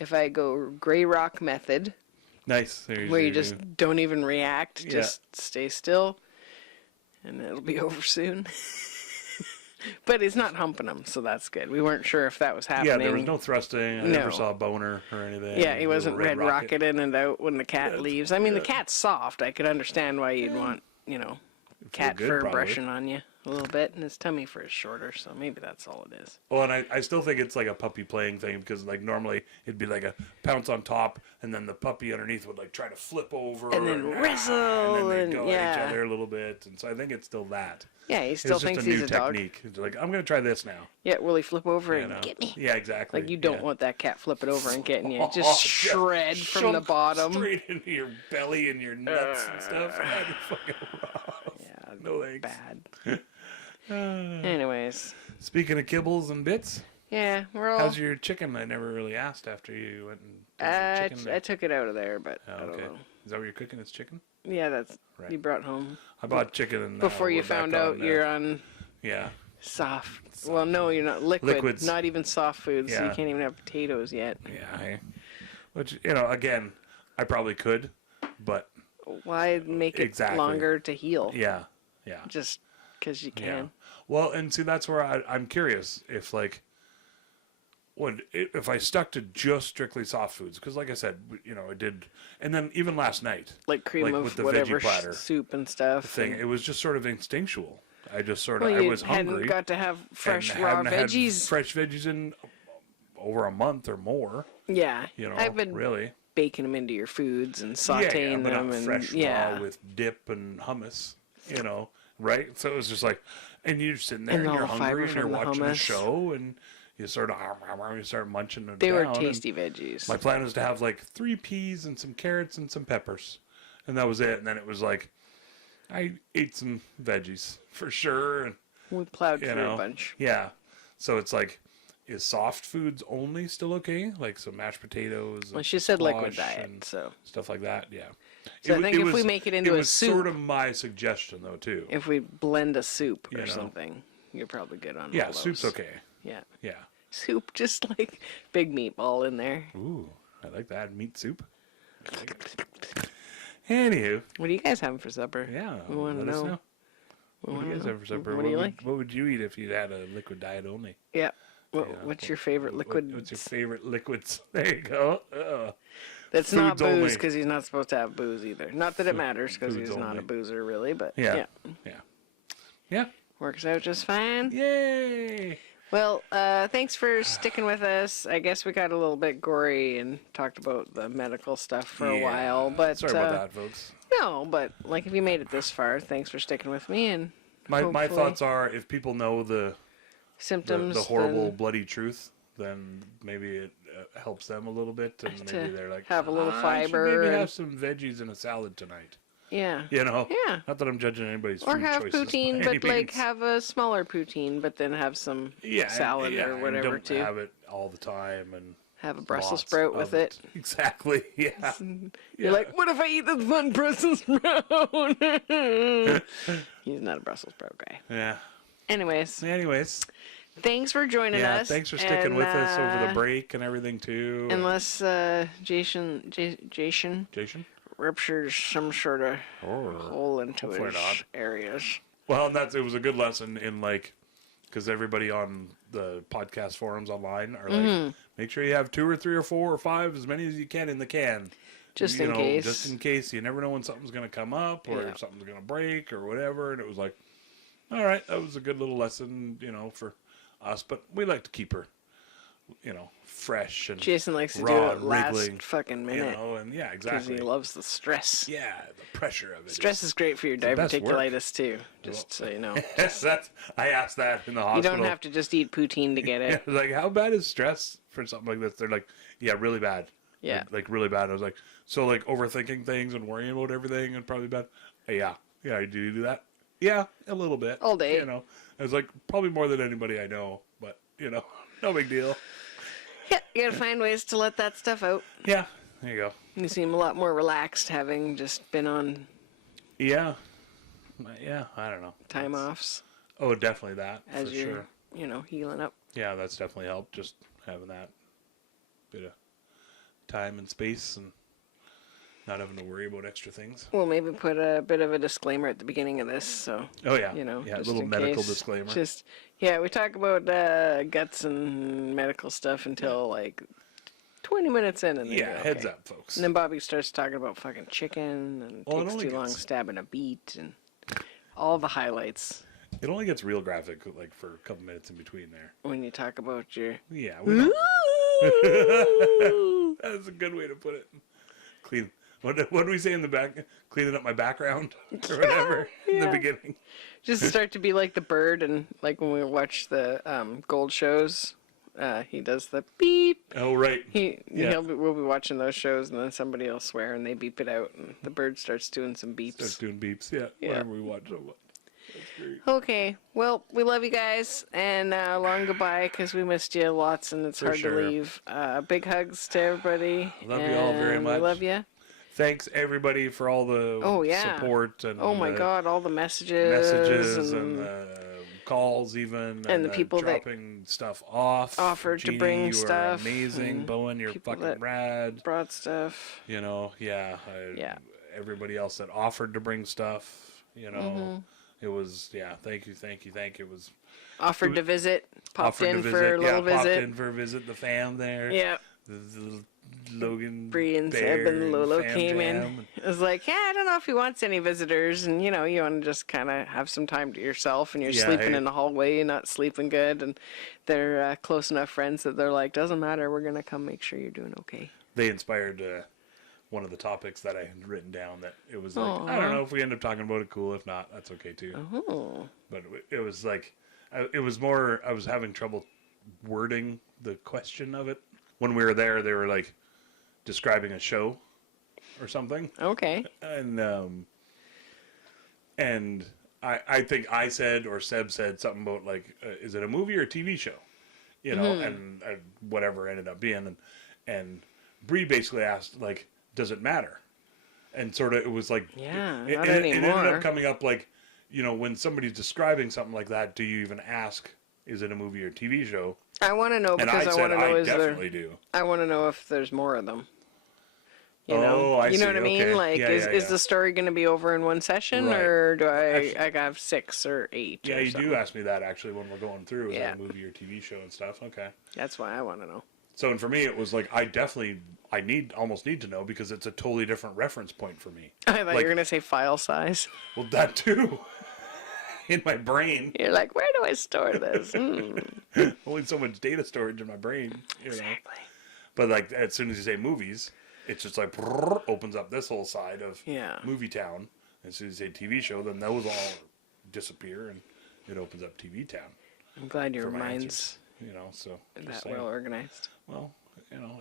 if I go gray rock method, Nice. There's where you your just new- don't even react, Yeah. just stay still, and it'll be over soon. But he's not humping him, so that's good. We weren't sure if that was happening. Yeah, there was no thrusting. I never No. saw a boner or anything. Yeah, he Little wasn't red rocket in and out when the cat Yeah, leaves. I mean, the yeah. cat's soft. I could understand why you'd want, cat good, fur probably. brushing on you a little bit, and his tummy fur is shorter, so maybe that's all it is. Well, and I still think it's like a puppy playing thing because like normally it'd be like a pounce on top and then the puppy underneath would like try to flip over And then wrestle, and then they'd and go at yeah. each other a little bit, and so I think it's still that. Yeah, he still It's thinks just a he's new a dog. technique. It's like I'm gonna try this now. Yeah, will he flip over You and know? get me? Yeah, exactly. Like, you don't yeah. want that cat flipping over and getting you. Oh, Just yeah. shred from the Shunk bottom. straight into your belly and your nuts and stuff. That'd be fucking rough. Yeah, No thanks. bad. Anyways, Speaking of kibbles and bits, yeah, we're all... how's your chicken? I never really asked after you went and did some chicken. I took it out of there, but Oh, I don't okay. know. Is that what you're cooking? It's chicken? Yeah, that's... Right. You brought home. I bought chicken and Before you we're back found out on, you're on yeah. soft... Well, no, you're not. Liquids. Not even soft foods, so you Yeah. can't even have potatoes yet. Yeah. Which, again, I probably could, but Why make it Exactly. longer to heal? yeah. Yeah. Just because you Yeah. can. Well, and see, that's where I'm curious if, like, if I stuck to just strictly soft foods, because, like I said, I did, and then even last night, Like cream Like of with the whatever veggie platter soup and stuff. thing, and- it was just sort of instinctual. I just sort of, well, I you was hadn't hungry. got to have fresh and raw hadn't had veggies. fresh veggies in over a month or more. Yeah, I've been really. baking them into your foods and Yeah, sautéing but them, not and fresh yeah, raw with dip and hummus, right? So it was just like, and you're sitting there And and all you're the hungry fiber and you're from the watching a hummus. show and you sort of you start munching it they down. were and tasty veggies. My plan was to have like 3 peas and some carrots and some peppers, and that was it. And then it was like, I ate some veggies for sure, and We plowed you through know, a bunch. yeah. So it's like, is soft foods only still okay? Like some mashed potatoes. Well, and she said liquid squash diet, and so stuff like that. Yeah. So I think if we make it into a was soup- sort of my suggestion though too. if we blend a soup or You know. something, you're probably good on Yeah, all soup's those. okay. Yeah, Yeah. soup, just like big meatball in there. Ooh, I like that meat soup. I like it. Anywho, What are you guys having for supper? yeah. We want to let us know. We What do wanna you guys know. have for supper? What do you like? What would you eat if you had a liquid diet only? Yeah. Yeah, What's your favorite liquid? What's your favorite liquids? There you go. That's not foods only. booze because he's not supposed to have booze either. Not that it matters because foods he's not only. a boozer really, but Yeah. yeah, Yeah. works out just fine. Yay! Well, thanks for sticking with us. I guess we got a little bit gory and talked about the medical stuff for a Yeah. while, but Sorry about that, folks. no, but like if you made it this far, thanks for sticking with me and My hopefully thoughts are, if people know the symptoms. horrible then bloody truth, then maybe it helps them a little bit, and To maybe they're like, have a little I should fiber maybe and- have some veggies in a salad tonight. yeah. Yeah. Yeah. Not that I'm judging anybody's Or food have choices poutine, by any but like means. have a smaller poutine, but then have some salad yeah, or and whatever don't too. have it all the time and Have a Brussels lots sprout of with it. Exactly. Yeah. You're like, what if I eat this one Brussels sprout? He's not a Brussels sprout guy. Yeah. Anyways, thanks for joining Yeah. us. Thanks for sticking and, with us over the break and everything too. Unless Jason Jason. ruptures some sort of Or hole into hopefully his not. areas. well, and it was a good lesson in like, because everybody on the podcast forums online are Mm-hmm. like, make sure you have 2 or 3 or 4 or 5, as many as you can in the can. Just You in know, case. Just in case. You never know when something's going to come up or Yeah. something's going to break or whatever. And it was like, all right, that was a good little lesson, for us. But we like to keep her, fresh and Jason likes to do raw it and last wriggling, fucking minute and yeah, because exactly. he loves the stress. Yeah, the pressure of it. Stress is great for your the best work. diverticulitis too. Just so you know, I asked that in the you hospital. don't have to just eat poutine to get it. Yeah, like, how bad is stress for something like this? They're like, yeah, really bad. Yeah. Like really bad. I was like, so like overthinking things and worrying about everything and probably bad. Yeah. Do you do that? Yeah, a little bit. All day. I was like, probably more than anybody I know, but no big deal. Yeah, you gotta find ways to let that stuff out. Yeah. There you go. You seem a lot more relaxed having just been on Yeah. Yeah. I don't know. time That's- offs Oh, definitely that as for you're, sure. healing up. Yeah, that's definitely helped. Just having that bit of time and space and Not having to worry about extra things. We'll maybe put a bit of a disclaimer at the beginning of this, so Oh yeah, you know, yeah, a just little in medical case. disclaimer. Just we talk about guts and medical stuff until like 20 minutes in, and then Yeah, you're heads okay. up, folks. And then Bobby starts talking about fucking chicken and Well, it takes only too long gets- stabbing a beet and all the highlights It only gets real graphic like for a couple minutes in between there. when you talk about your. Yeah, we know. That's a good way to put it. Clean. What do we say in the back? Cleaning up my background or whatever in the beginning. Just start to be like the bird, and like when we watch the gold shows, he does the beep. Oh right. We'll be watching those shows, and then somebody will swear, and they beep it out, and the bird starts doing some beeps. Starts doing beeps. Yeah. Whenever we watch it. That's great. Okay, well, we love you guys, and long goodbye, because we missed you lots, and it's For hard sure. to leave. Big hugs to everybody. Love you all very and much. We love you. Thanks everybody for all the support and Oh my God, all the messages and calls even and the people that dropping stuff off. offered to Jeannie, bring you stuff, are amazing. and Bowen, you're people fucking that rad. brought stuff. You know, yeah. Everybody else that offered to bring stuff, you know, it was thank you. It was Offered to visit, popped offered in to for a little popped visit. in for a visit. The fam there. Yeah. The little Logan, Bree and Bear, Seb and Lolo Fam came Jam. in. It was like, I don't know if he wants any visitors, and you want to just kind of have some time to yourself, and you're sleeping in the hallway, not sleeping good, and they're close enough friends that they're like, doesn't matter, we're gonna come make sure you're doing okay. They inspired one of the topics that I had written down. That it was like, Aww. I don't know if we end up talking about it. Cool, if not, that's okay too. Oh. But it was like, it was more. I was having trouble wording the question of it. When we were there, they were like describing a show or something. Okay. And I think I said or Seb said something about like, is it a movie or a TV show? You know, and whatever ended up being, and Bree basically asked like, does it matter? And sort of it was like, not it anymore. ended up coming up like, when somebody's describing something like that, do you even ask, is it a movie or TV show? I want to know And because I I said, want to know I is there. definitely do. I want to know if there's more of them. I You know see. what I mean? Okay. Like, Yeah, is yeah. the story going to be over in one session, Right. or do I have 6 or 8? Yeah, or you something? do ask me that actually when we're going through, is Yeah. it a movie or TV show and stuff? Okay. That's why I want to know. So, and for me, it was like, I almost need to know because it's a totally different reference point for me. I thought Like- you were going to say file size. Well, that too. In my brain. You're like, where do I store this? Only so much data storage in my brain. Exactly. But like, as soon as you say movies, it's just like, opens up this whole side of Movie Town. As soon as you say TV show, then those all disappear and it opens up TV Town. I'm glad your for my mind's answers. So. that just saying. well organized. Well,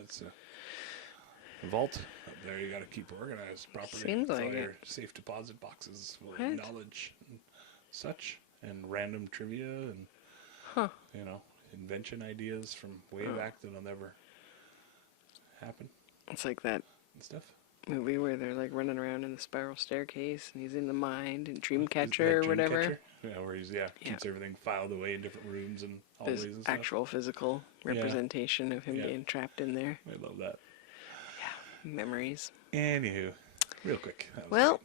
it's a vault up there. You got to keep organized properly. Seems with like all it. your safe deposit boxes with What? knowledge and such, and random trivia and invention ideas from way back that'll never happen It's like that and stuff. movie where they're like running around in the spiral staircase, and he's in the mind and Is Dreamcatcher that or whatever. Dreamcatcher? Yeah, where he's keeps everything filed away in different rooms and hallways There's and stuff. actual physical representation of him Yeah. being trapped in there. I love that. Memories. Anywho, real quick. that was Well,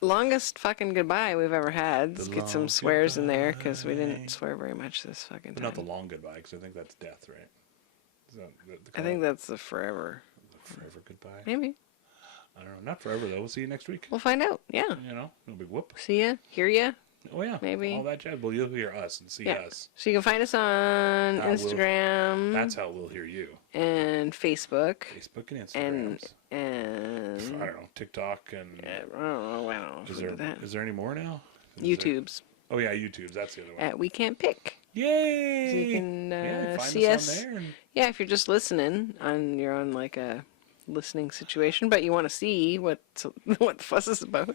great. longest fucking goodbye we've ever had. Let's get some long swears in there because we goodbye. didn't swear very much this fucking But time. not the long goodbye, because I think that's death, right? Is that the I think that's the forever. forever goodbye. Maybe. I don't know. Not forever though. We'll see you next week. We'll find out. Yeah. It'll be whoop. See ya. Hear ya. Oh yeah. Maybe. All that jazz. Well, you'll hear us and see Yeah. us. So you can find us on How we'll- Instagram That's how we'll hear you. and Facebook Facebook and and Instagrams. and I don't know. TikTok and I don't know. I don't know. is who did that. there any more now? Is there- YouTube's Oh yeah, YouTube's. That's the other one. at We Can't Pick. Yay! So you can find see us us. on there. And Yeah, if you're just listening, you're on like a listening situation, but you want to see what the fuss is about.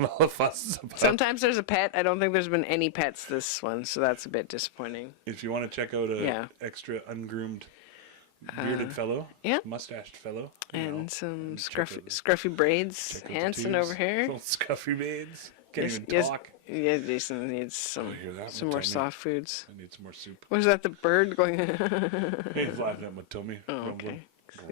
all the fuss is about. Sometimes there's a pet. I don't think there's been any pets this one, so that's a bit disappointing. If you want to check out a Yeah. extra ungroomed bearded fellow, yeah. mustached fellow, And some check scruffy braids. check out the Hanson tubes. over here. Little scuffy maids. Can't Yes, even yes. talk. Yeah, Jason needs some hear that some one, more Tommy. soft foods. I need some more soup. Was that the bird going? He's laughing at my tummy. Oh, rumbling. okay.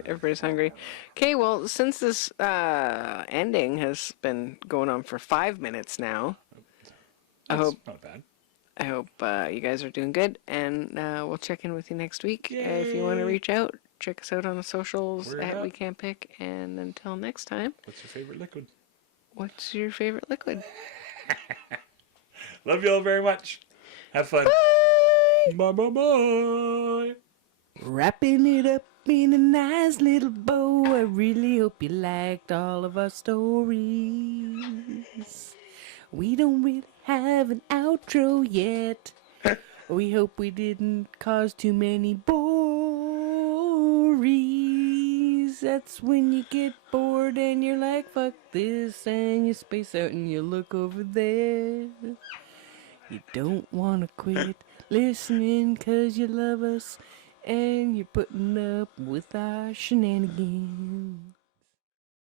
Everybody's hungry. Okay, well, since this ending has been going on for 5 minutes now, I That's hope not bad. you guys are doing good, and we'll check in with you next week. If you want to Yay! reach out, check us out on the socials Word at up. We Can't Pick. And until next time, What's your favorite liquid? what's your favorite liquid? Love you all very much. Have fun. Bye! Bye bye bye. Wrapping it up in a nice little bow. I really hope you liked all of our stories. We don't really have an outro yet. We hope we didn't cause too many bories. That's when you get bored and you're like, fuck this, and you space out and you look over there. You don't want to quit listening 'cause you love us and you're putting up with our shenanigans.